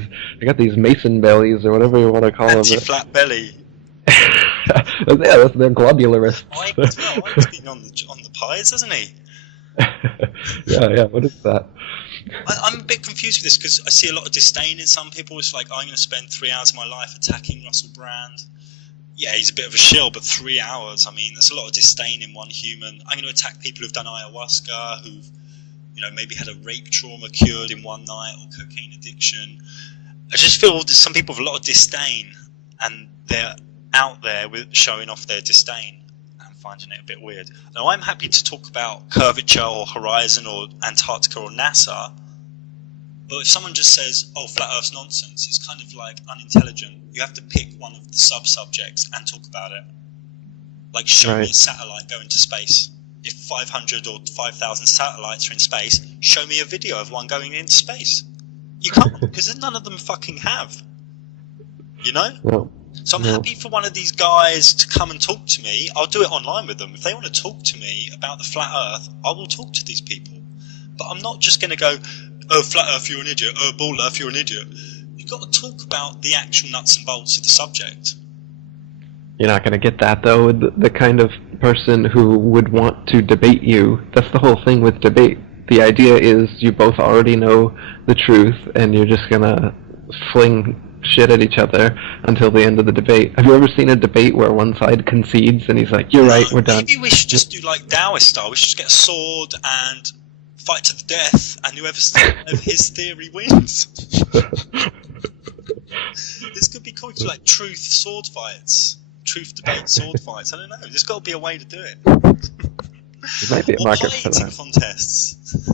Mason bellies, or whatever you want to call them. Anti-flat belly. Yeah, they're globularists. Ike's been on the pies, hasn't he? Yeah, what is that? I'm a bit confused with this, because I see a lot of disdain in some people. It's like, I'm going to spend 3 hours of my life attacking Russell Brand. Yeah, he's a bit of a shill, but 3 hours, I mean, there's a lot of disdain in one human. I'm going to attack people who've done ayahuasca, who've, maybe had a rape trauma cured in one night, or cocaine addiction. I just feel there's some people with a lot of disdain, and they're out there with showing off their disdain and finding it a bit weird. Now, I'm happy to talk about Curvature or Horizon or Antarctica or NASA, but if someone just says, oh, flat Earth's nonsense, it's kind of like unintelligent. You have to pick one of the sub-subjects and talk about it. Like, show me a satellite going to space. If 500 or 5,000 satellites are in space, show me a video of one going into space. You can't, because none of them fucking have. So I'm happy for one of these guys to come and talk to me. I'll do it online with them. If they want to talk to me about the flat Earth, I will talk to these people. But I'm not just going to go, oh, flat Earth, you're an idiot. Oh, ball Earth, you're an idiot. You've got to talk about the actual nuts and bolts of the subject. You're not going to get that, though, with the kind of person who would want to debate you. That's the whole thing with debate. The idea is you both already know the truth, and you're just going to fling shit at each other until the end of the debate. Have you ever seen a debate where one side concedes and he's like, you're right, we're done? Maybe we should just do like Taoist style. We should just get a sword and fight to the death, and whoever his theory wins. This could be called like truth sword fights. Truth debate sword fights. I don't know. There's got to be a way to do it. There might be a market for that. Contests.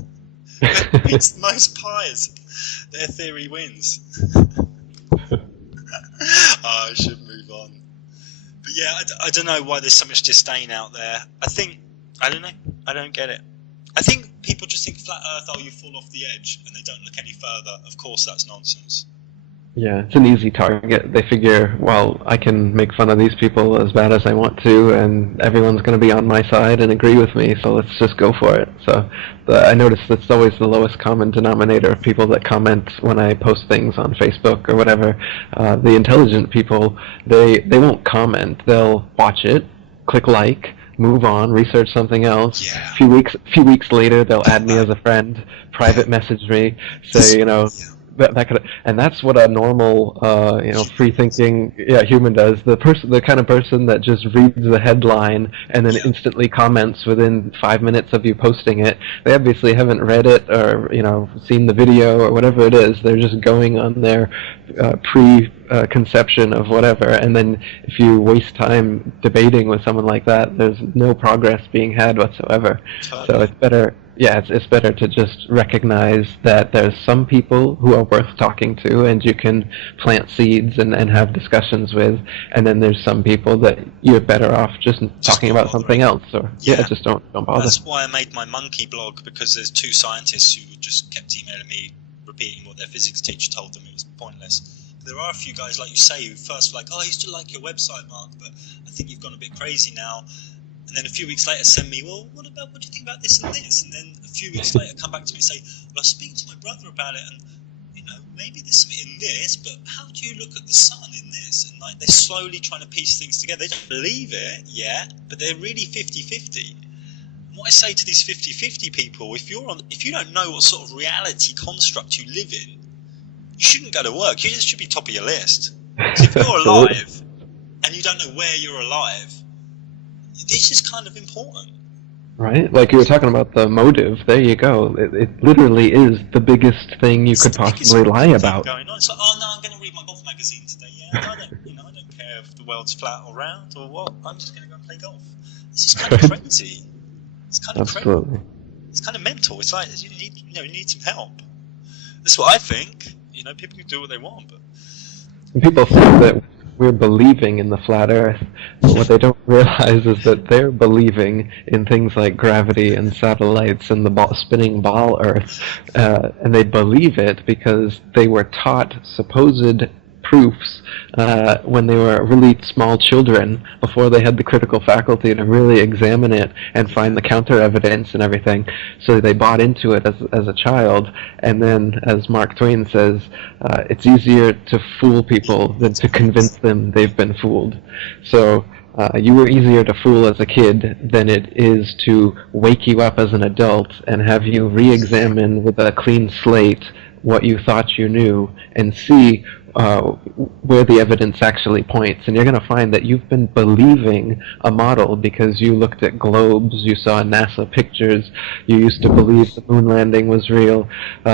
Whoever wins the most pies, their theory wins. I should move on. But yeah, I don't know why there's so much disdain out there. I don't know. I don't get it. I think people just think flat Earth, oh, you fall off the edge, and they don't look any further. Of course, that's nonsense. Yeah, it's an easy target. They figure, well, I can make fun of these people as bad as I want to, and everyone's going to be on my side and agree with me, so let's just go for it. So I notice it's always the lowest common denominator of people that comment when I post things on Facebook or whatever. The intelligent people, they won't comment. They'll watch it, click like, move on, research something else. Yeah. A few weeks later, they'll add me as a friend, private message me, say, that kind of, and that's what a normal, free-thinking, human does. The kind of person that just reads the headline and then instantly comments within 5 minutes of you posting it. They obviously haven't read it or seen the video or whatever it is. They're just going on their preconception of whatever, and then if you waste time debating with someone like that, there's no progress being had whatsoever. So it's better. Yeah, it's better to just recognize that there's some people who are worth talking to and you can plant seeds and have discussions with, and then there's some people that you're better off just talking about something else, or just don't bother. That's why I made my monkey blog, because there's two scientists who just kept emailing me repeating what their physics teacher told them. It was pointless. There are a few guys, like you say, who first were like, I used to like your website, Mark, but I think you've gone a bit crazy now. And then a few weeks later send me, well, what do you think about this and this? And then a few weeks later come back to me and say, well, I was speaking to my brother about it, and, maybe there's something in this, but how do you look at the sun in this? And, they're slowly trying to piece things together. They don't believe it yet, but they're really 50-50. And what I say to these 50-50 people, if you don't know what sort of reality construct you live in, you shouldn't go to work. You just should be top of your list. So if you're alive, and you don't know where you're alive, this is kind of important. Right? Like you were talking about the motive. There you go. It literally is the biggest thing you could possibly lie about. Going on. It's like, oh no, I'm going to read my golf magazine today. Yeah, I don't care if the world's flat or round or what. I'm just going to go and play golf. This is kind of crazy. It's kind of Absolutely. crazy. It's kind of mental. It's like you need some help. That's what I think. People can do what they want, but people think that we're believing in the flat Earth, but what they don't realize is that they're believing in things like gravity and satellites and the spinning ball Earth, and they believe it because they were taught supposed proofs when they were really small children, before they had the critical faculty to really examine it and find the counter evidence and everything. So they bought into it as a child, and then, as Mark Twain says, it's easier to fool people than to convince them they've been fooled. So you were easier to fool as a kid than it is to wake you up as an adult and have you re-examine with a clean slate what you thought you knew and see where the evidence actually points. And you're going to find that you've been believing a model because you looked at globes, you saw NASA pictures, you used to believe the moon landing was real,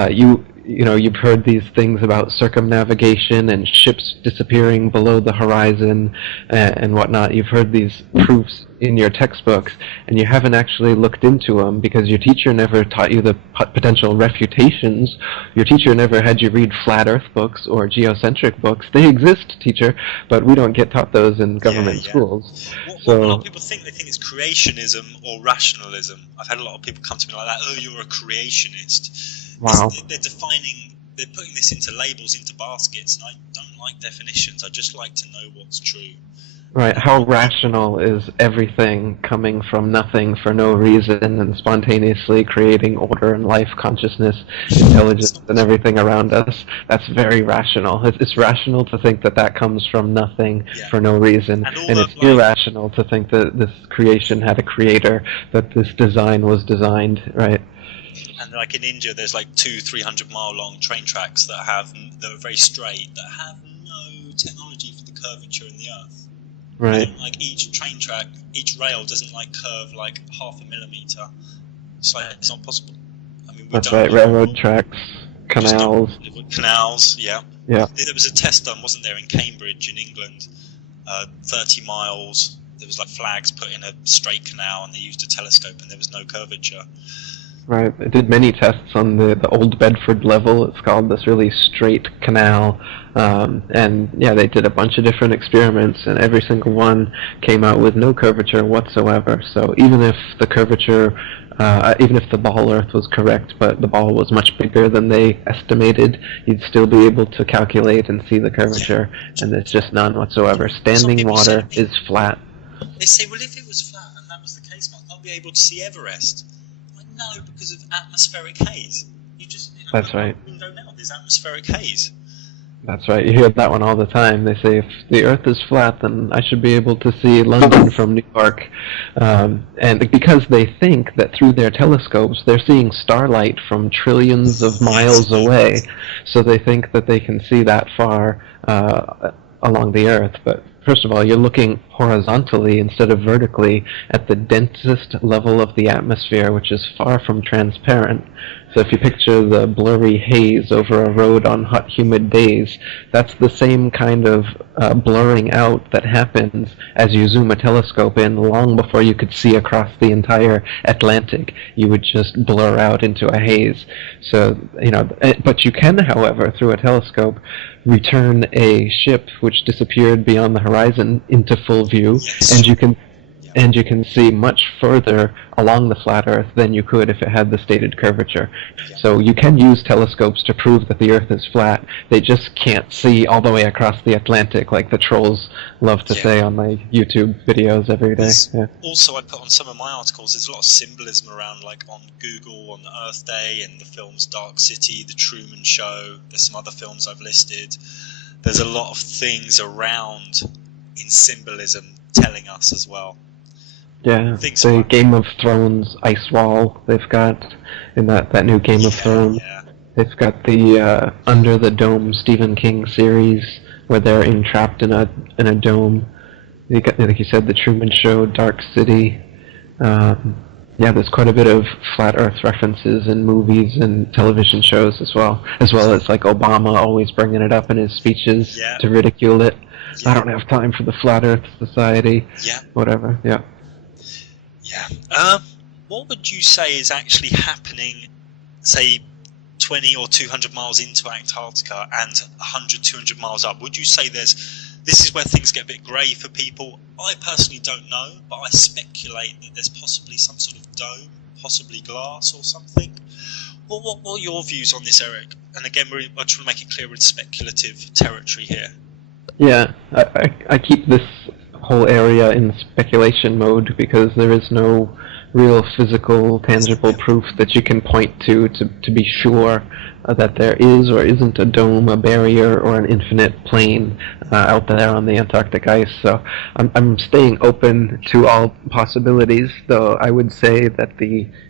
you've heard these things about circumnavigation and ships disappearing below the horizon and whatnot. You've heard these proofs in your textbooks, and you haven't actually looked into them because your teacher never taught you the potential refutations. Your teacher never had you read flat Earth books or geocentric books. They exist, teacher, but we don't get taught those in government schools. What a lot of people think, they think it's creationism or rationalism. I've had a lot of people come to me like that, oh, you're a creationist. Wow. They're putting this into labels, into baskets, and I don't like definitions. I just like to know what's true. Right, how rational is everything coming from nothing for no reason and spontaneously creating order and life, consciousness, intelligence, and everything around us? That's very rational. It's rational to think that comes from nothing for no reason, and it's irrational to think that this creation had a creator, that this design was designed, right? And like in India, there's like 200-300 mile long train tracks that are very straight, that have no technology for the curvature in the Earth. Right. Like each train track, each rail doesn't like curve like 0.5 millimeter. It's like it's not possible. I mean, that's right. Railroad tracks, canals. Canals, yeah. Yeah. There was a test done, wasn't there, in Cambridge in England? 30 miles. There was like flags put in a straight canal, and they used a telescope, and there was no curvature. Right. It did many tests on the Old Bedford level. It's called this really straight canal. And yeah, they did a bunch of different experiments, and every single one came out with no curvature whatsoever. So even if the curvature even if the ball Earth was correct, but the ball was much bigger than they estimated, you'd still be able to calculate and see the curvature, and there's just none whatsoever. Standing water is flat. They say, well, if it was flat and that was the case, Mark, I'll be able to see Everest. I know, because of atmospheric haze. That's right. Window now, there's atmospheric haze. That's right. You hear that one all the time. They say, if the Earth is flat, then I should be able to see London from New York. And because they think that through their telescopes, they're seeing starlight from trillions of miles away. So they think that they can see that far along the Earth. But first of all, you're looking horizontally instead of vertically at the densest level of the atmosphere, which is far from transparent. So if you picture the blurry haze over a road on hot, humid days, that's the same kind of blurring out that happens as you zoom a telescope in long before you could see across the entire Atlantic. You would just blur out into a haze. So, but you can, however, through a telescope, return a ship which disappeared beyond the horizon into full view, and you can see much further along the flat Earth than you could if it had the stated curvature. So you can use telescopes to prove that the Earth is flat. They just can't see all the way across the Atlantic like the trolls love to say on my YouTube videos every day. Yeah. Also, I put on some of my articles, there's a lot of symbolism around, like on Google, on Earth Day, and the films Dark City, The Truman Show. There's some other films I've listed. There's a lot of things around in symbolism telling us as well. Yeah, the Game of Thrones ice wall they've got in that new Game of Thrones. Yeah. They've got the Under the Dome Stephen King series where they're entrapped in a dome. You got, like you said, The Truman Show, Dark City. Yeah, there's quite a bit of flat Earth references in movies and television shows as well as like Obama always bringing it up in his speeches to ridicule it. Yeah. I don't have time for the Flat Earth Society. Yeah. Whatever. Yeah. Yeah. What would you say is actually happening, say, 20 or 200 miles into Antarctica and 100, 200 miles up? Would you say this is where things get a bit grey for people? I personally don't know, but I speculate that there's possibly some sort of dome, possibly glass or something. What are your views on this, Eric? And again, I'm trying to make it clear we're in speculative territory here. Yeah, I keep this whole area in speculation mode because there is no real physical, tangible proof that you can point to be sure that there is or isn't a dome, a barrier, or an infinite plane out there on the Antarctic ice. So I'm staying open to all possibilities, though I would say that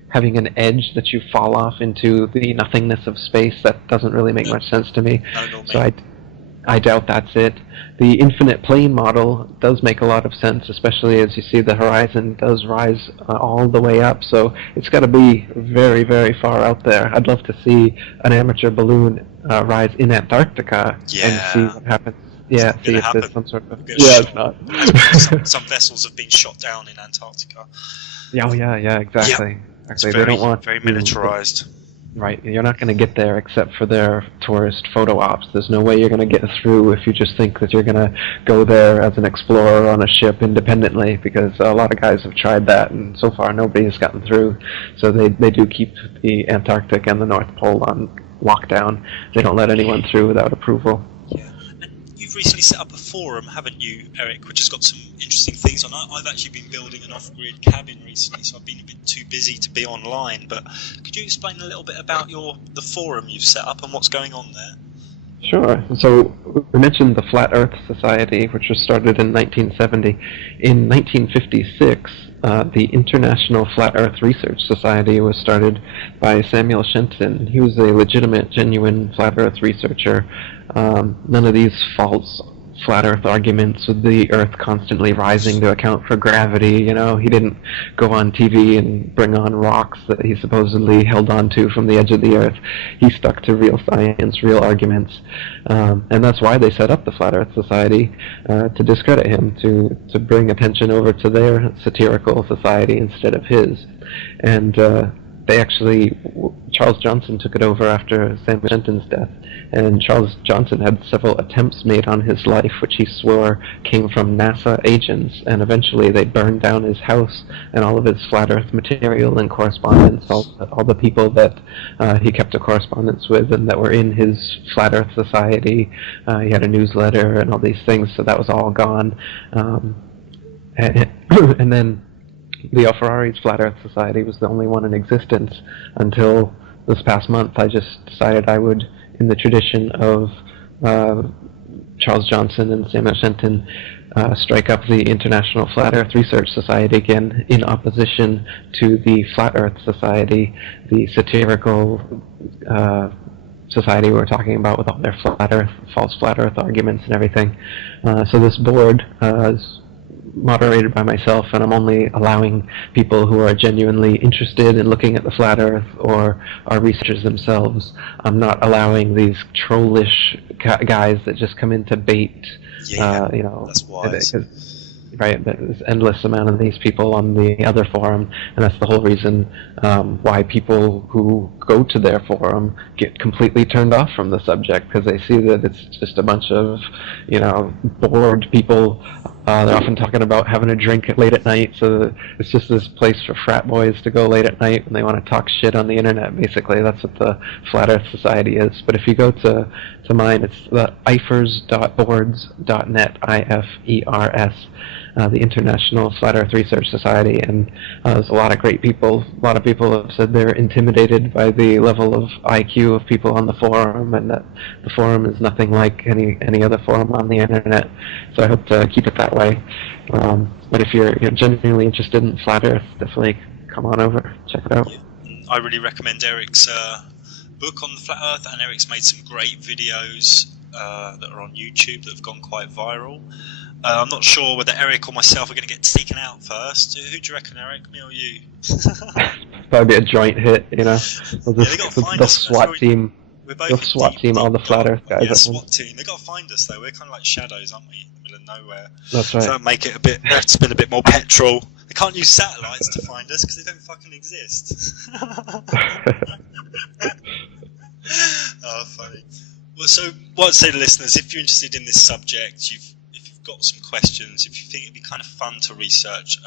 having an edge that you fall off into the nothingness of space, that doesn't really make much sense to me. So I doubt that's it. The infinite plane model does make a lot of sense, especially as you see the horizon does rise all the way up, so it's got to be very, very far out there. I'd love to see an amateur balloon rise in Antarctica and see what happens. Yeah, see if there's some sort of... Yeah, it's not. Some vessels have been shot down in Antarctica. Yeah, exactly. It's very militarized. Right, you're not going to get there except for their tourist photo ops. There's no way you're going to get through if you just think that you're going to go there as an explorer on a ship independently, because a lot of guys have tried that, and so far nobody has gotten through. So they do keep the Antarctic and the North Pole on lockdown. They don't let anyone through without approval. You've recently set up a forum, haven't you, Eric, which has got some interesting things on. I've actually been building an off-grid cabin recently, so I've been a bit too busy to be online, but could you explain a little bit about the forum you've set up and what's going on there? Sure. So we mentioned the Flat Earth Society, which was started in 1970. In 1956, the International Flat Earth Research Society was started by Samuel Shenton. He was a legitimate, genuine flat Earth researcher. None of these false flat Earth arguments with the Earth constantly rising to account for gravity. He didn't go on TV and bring on rocks that he supposedly held on to from the edge of the Earth. He stuck to real science, real arguments, and that's why they set up the Flat Earth Society, to discredit him, to bring attention over to their satirical society instead of his. And they actually, Charles Johnson took it over after Samuel Shenton's death, and Charles Johnson had several attempts made on his life, which he swore came from NASA agents, and eventually they burned down his house and all of his flat Earth material and correspondence, all the people that he kept a correspondence with and that were in his Flat Earth Society. He had a newsletter and all these things, so that was all gone. And then the Ferrari's Flat Earth Society was the only one in existence until this past month. I just decided I would, in the tradition of Charles Johnson and Samuel Shenton, strike up the International Flat Earth Research Society again in opposition to the Flat Earth Society, the satirical society we were talking about with all their flat Earth, false flat Earth arguments and everything. So this board is moderated by myself, and I'm only allowing people who are genuinely interested in looking at the flat Earth or are researchers themselves. I'm not allowing these trollish guys that just come in to bait. That's wise. Right, there's endless amount of these people on the other forum, and that's the whole reason why people who go to their forum get completely turned off from the subject, because they see that it's just a bunch of, bored people. They're often talking about having a drink late at night, so it's just this place for frat boys to go late at night when they want to talk shit on the internet, basically. That's what the Flat Earth Society is. But if you go to mine, it's the ifers.boards.net, IFERS, the International Flat Earth Research Society, and there's a lot of great people. A lot of people have said they're intimidated by the level of IQ of people on the forum, and that the forum is nothing like any other forum on the internet. So I hope to keep it that way. But if you're genuinely interested in Flat Earth, definitely come on over, check it out. I really recommend Eric's book on the Flat Earth, and Eric's made some great videos that are on YouTube that have gone quite viral. I'm not sure whether Eric or myself are going to get taken out first. Who do you reckon, Eric? Me or you? Probably a joint hit, the SWAT team. The SWAT team, all the Flat Earth guys. Yeah, SWAT team. They got to find us though. We're kind of like shadows, aren't we? In the middle of nowhere. That's right. So make it they have to spend a bit more petrol. They can't use satellites to find us because they don't fucking exist. Oh, funny. Well, so what I'd say to listeners, if you're interested in this subject, if you've got some questions, if you think it'd be kind of fun to research,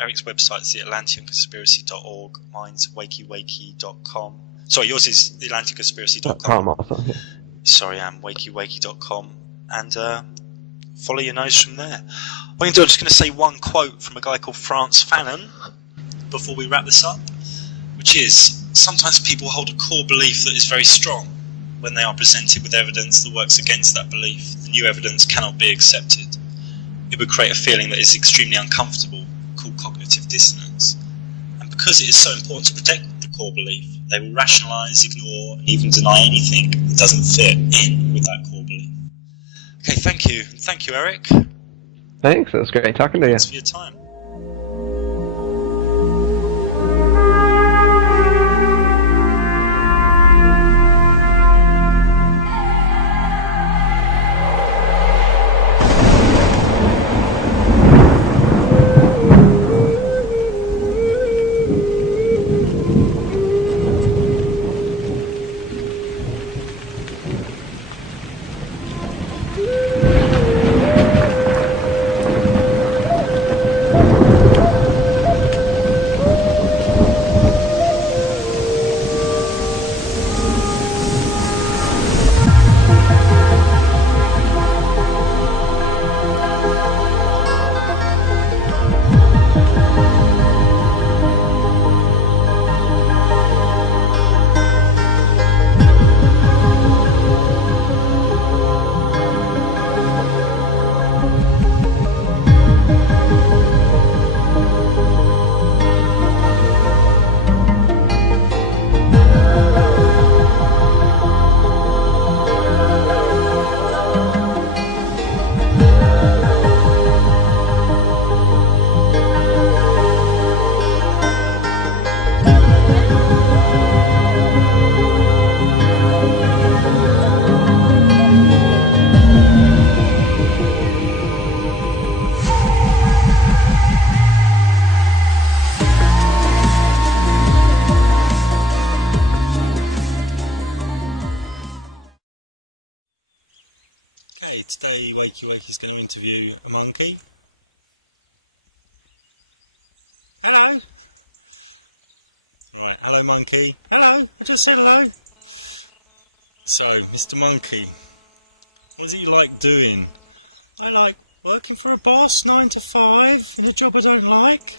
Eric's website's theatlanteanconspiracy.org, mine's wakey.com. Sorry, yours is theatlanteanconspiracy.com. Also, yeah. Sorry, I'm wakey.com, and follow your nose from there. What I'm just going to say one quote from a guy called Frantz Fanon before we wrap this up, which is, sometimes people hold a core belief that is very strong. When they are presented with evidence that works against that belief, the new evidence cannot be accepted. It would create a feeling that is extremely uncomfortable, called cognitive dissonance. And because it is so important to protect the core belief, they will rationalise, ignore, and even deny anything that doesn't fit in with that core belief. Okay, thank you. Thank you, Eric. Thanks, it was great talking to you. Thanks for your time. Wakey Wakey's going to interview a monkey. Hello. Right, hello monkey. Hello, I just said hello. So, Mr. Monkey, what is it you like doing? I like working for a boss, 9 to 5, in a job I don't like.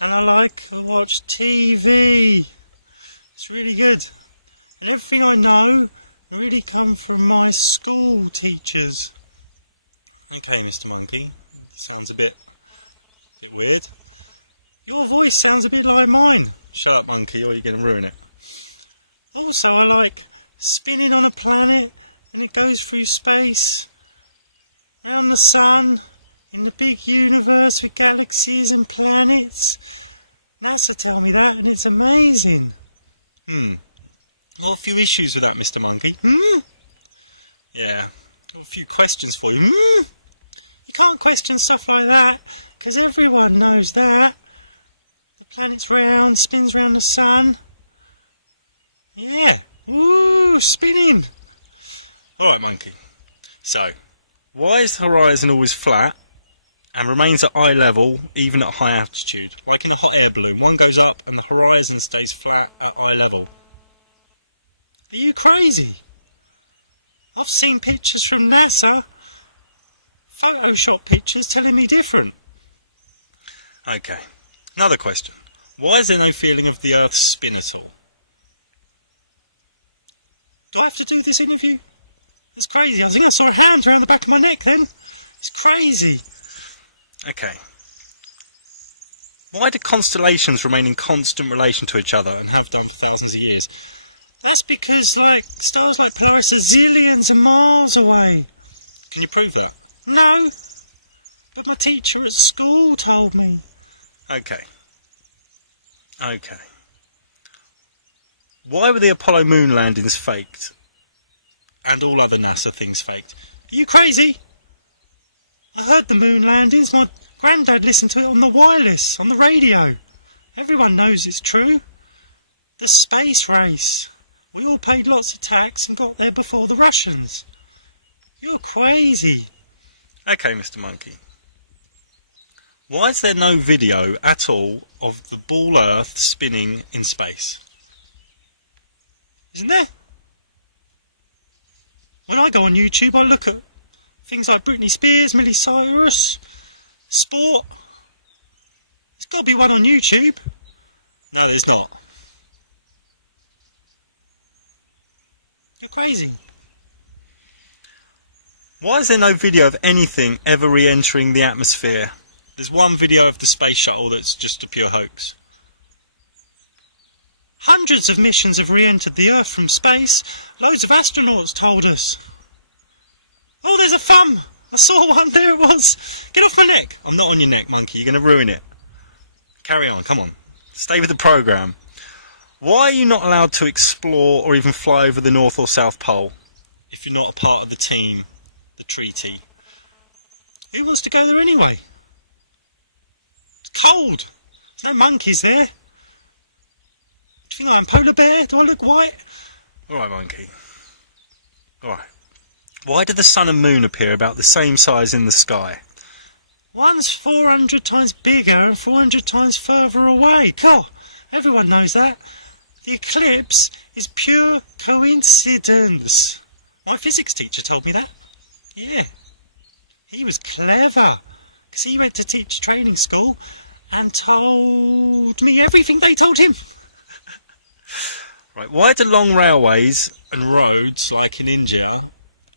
And I like to watch TV. It's really good. And everything I know really come from my school teachers. Okay, Mr. Monkey, sounds a bit weird. Your voice sounds a bit like mine. Shut up, monkey, or you're going to ruin it. Also, I like spinning on a planet, and it goes through space, around the sun, in the big universe with galaxies and planets. NASA tell me that, and it's amazing. Well, a few issues with that, Mr. Monkey. Yeah, got a few questions for you. You can't question stuff like that, because everyone knows that. The planet's round, spins round the sun. Yeah, ooh, spinning. Alright, monkey. So, why is the horizon always flat and remains at eye level even at high altitude? Like in a hot air balloon, one goes up and the horizon stays flat at eye level. Are you crazy? I've seen pictures from NASA, Photoshop pictures telling me different. Okay, another question. Why is there no feeling of the Earth's spin at all? Do I have to do this interview? That's crazy. I think I saw a hand around the back of my neck then. It's crazy. Okay. Why do constellations remain in constant relation to each other and have done for thousands of years? That's because, like, stars like Polaris are zillions of miles away. Can you prove that? No. But my teacher at school told me. Okay. Okay. Why were the Apollo moon landings faked? And all other NASA things faked? Are you crazy? I heard the moon landings. My granddad listened to it on the wireless, on the radio. Everyone knows it's true. The space race. We all paid lots of tax and got there before the Russians. You're crazy. Okay, Mr. Monkey. Why is there no video at all of the ball Earth spinning in space? Isn't there? When I go on YouTube, I look at things like Britney Spears, Miley Cyrus, sport. There's got to be one on YouTube. No, there's not. You're crazy. Why is there no video of anything ever re-entering the atmosphere? There's one video of the space shuttle that's just a pure hoax. Hundreds of missions have re-entered the Earth from space. Loads of astronauts told us. Oh, there's a thumb! I saw one, there it was! Get off my neck! I'm not on your neck, monkey, you're going to ruin it. Carry on, come on. Stay with the programme. Why are you not allowed to explore or even fly over the North or South Pole if you're not a part of the team, the treaty? Who wants to go there anyway? It's cold. There's no monkeys there. Do you think I'm a polar bear? Do I look white? Alright, monkey. Alright. Why do the sun and moon appear about the same size in the sky? One's 400 times bigger and 400 times further away. God, everyone knows that. The eclipse is pure coincidence. My physics teacher told me that. Yeah. He was clever. Because he went to teach training school and told me everything they told him. Right, why do long railways and roads, like in India,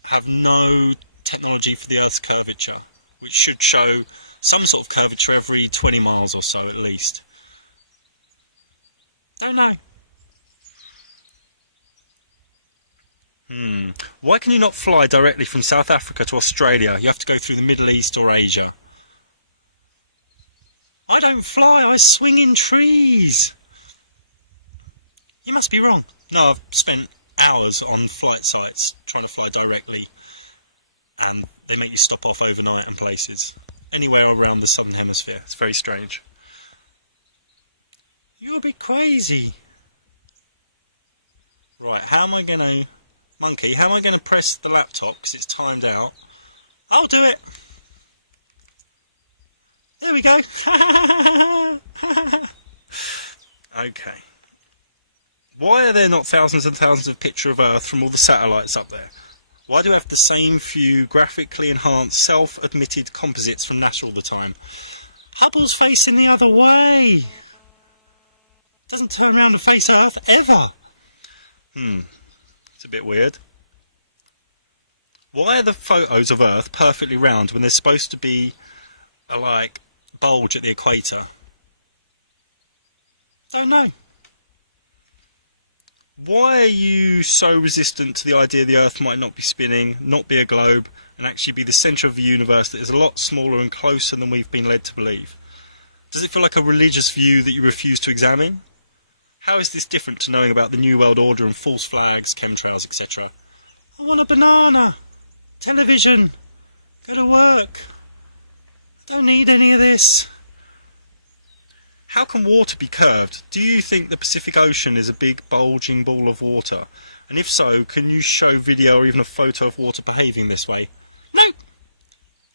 have no technology for the Earth's curvature, which should show some sort of curvature every 20 miles or so at least? Don't know. Why can you not fly directly from South Africa to Australia? You have to go through the Middle East or Asia. I don't fly, I swing in trees. You must be wrong. No, I've spent hours on flight sites trying to fly directly, and they make you stop off overnight in places. Anywhere around the southern hemisphere. It's very strange. You're a bit crazy. Right, how am I going to... Monkey, how am I going to press the laptop, because it's timed out, I'll do it. There we go. Okay. Why are there not thousands and thousands of pictures of Earth from all the satellites up there? Why do we have the same few graphically enhanced, self-admitted composites from NASA all the time? Hubble's facing the other way. Doesn't turn around and face Earth, ever. It's a bit weird. Why are the photos of Earth perfectly round when there's supposed to be a, like, bulge at the equator? Don't know. Why are you so resistant to the idea the Earth might not be spinning, not be a globe, and actually be the centre of the universe that is a lot smaller and closer than we've been led to believe? Does it feel like a religious view that you refuse to examine? How is this different to knowing about the New World Order and false flags, chemtrails, etc.? I want a banana, television, go to work. I don't need any of this. How can water be curved? Do you think the Pacific Ocean is a big bulging ball of water? And if so, can you show video or even a photo of water behaving this way? No.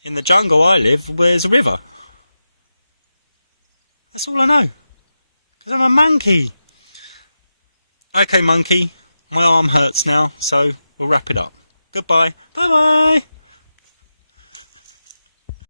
In the jungle I live, there's a river. That's all I know. Because I'm a monkey. Okay, monkey. My arm hurts now, so we'll wrap it up. Goodbye. Bye-bye.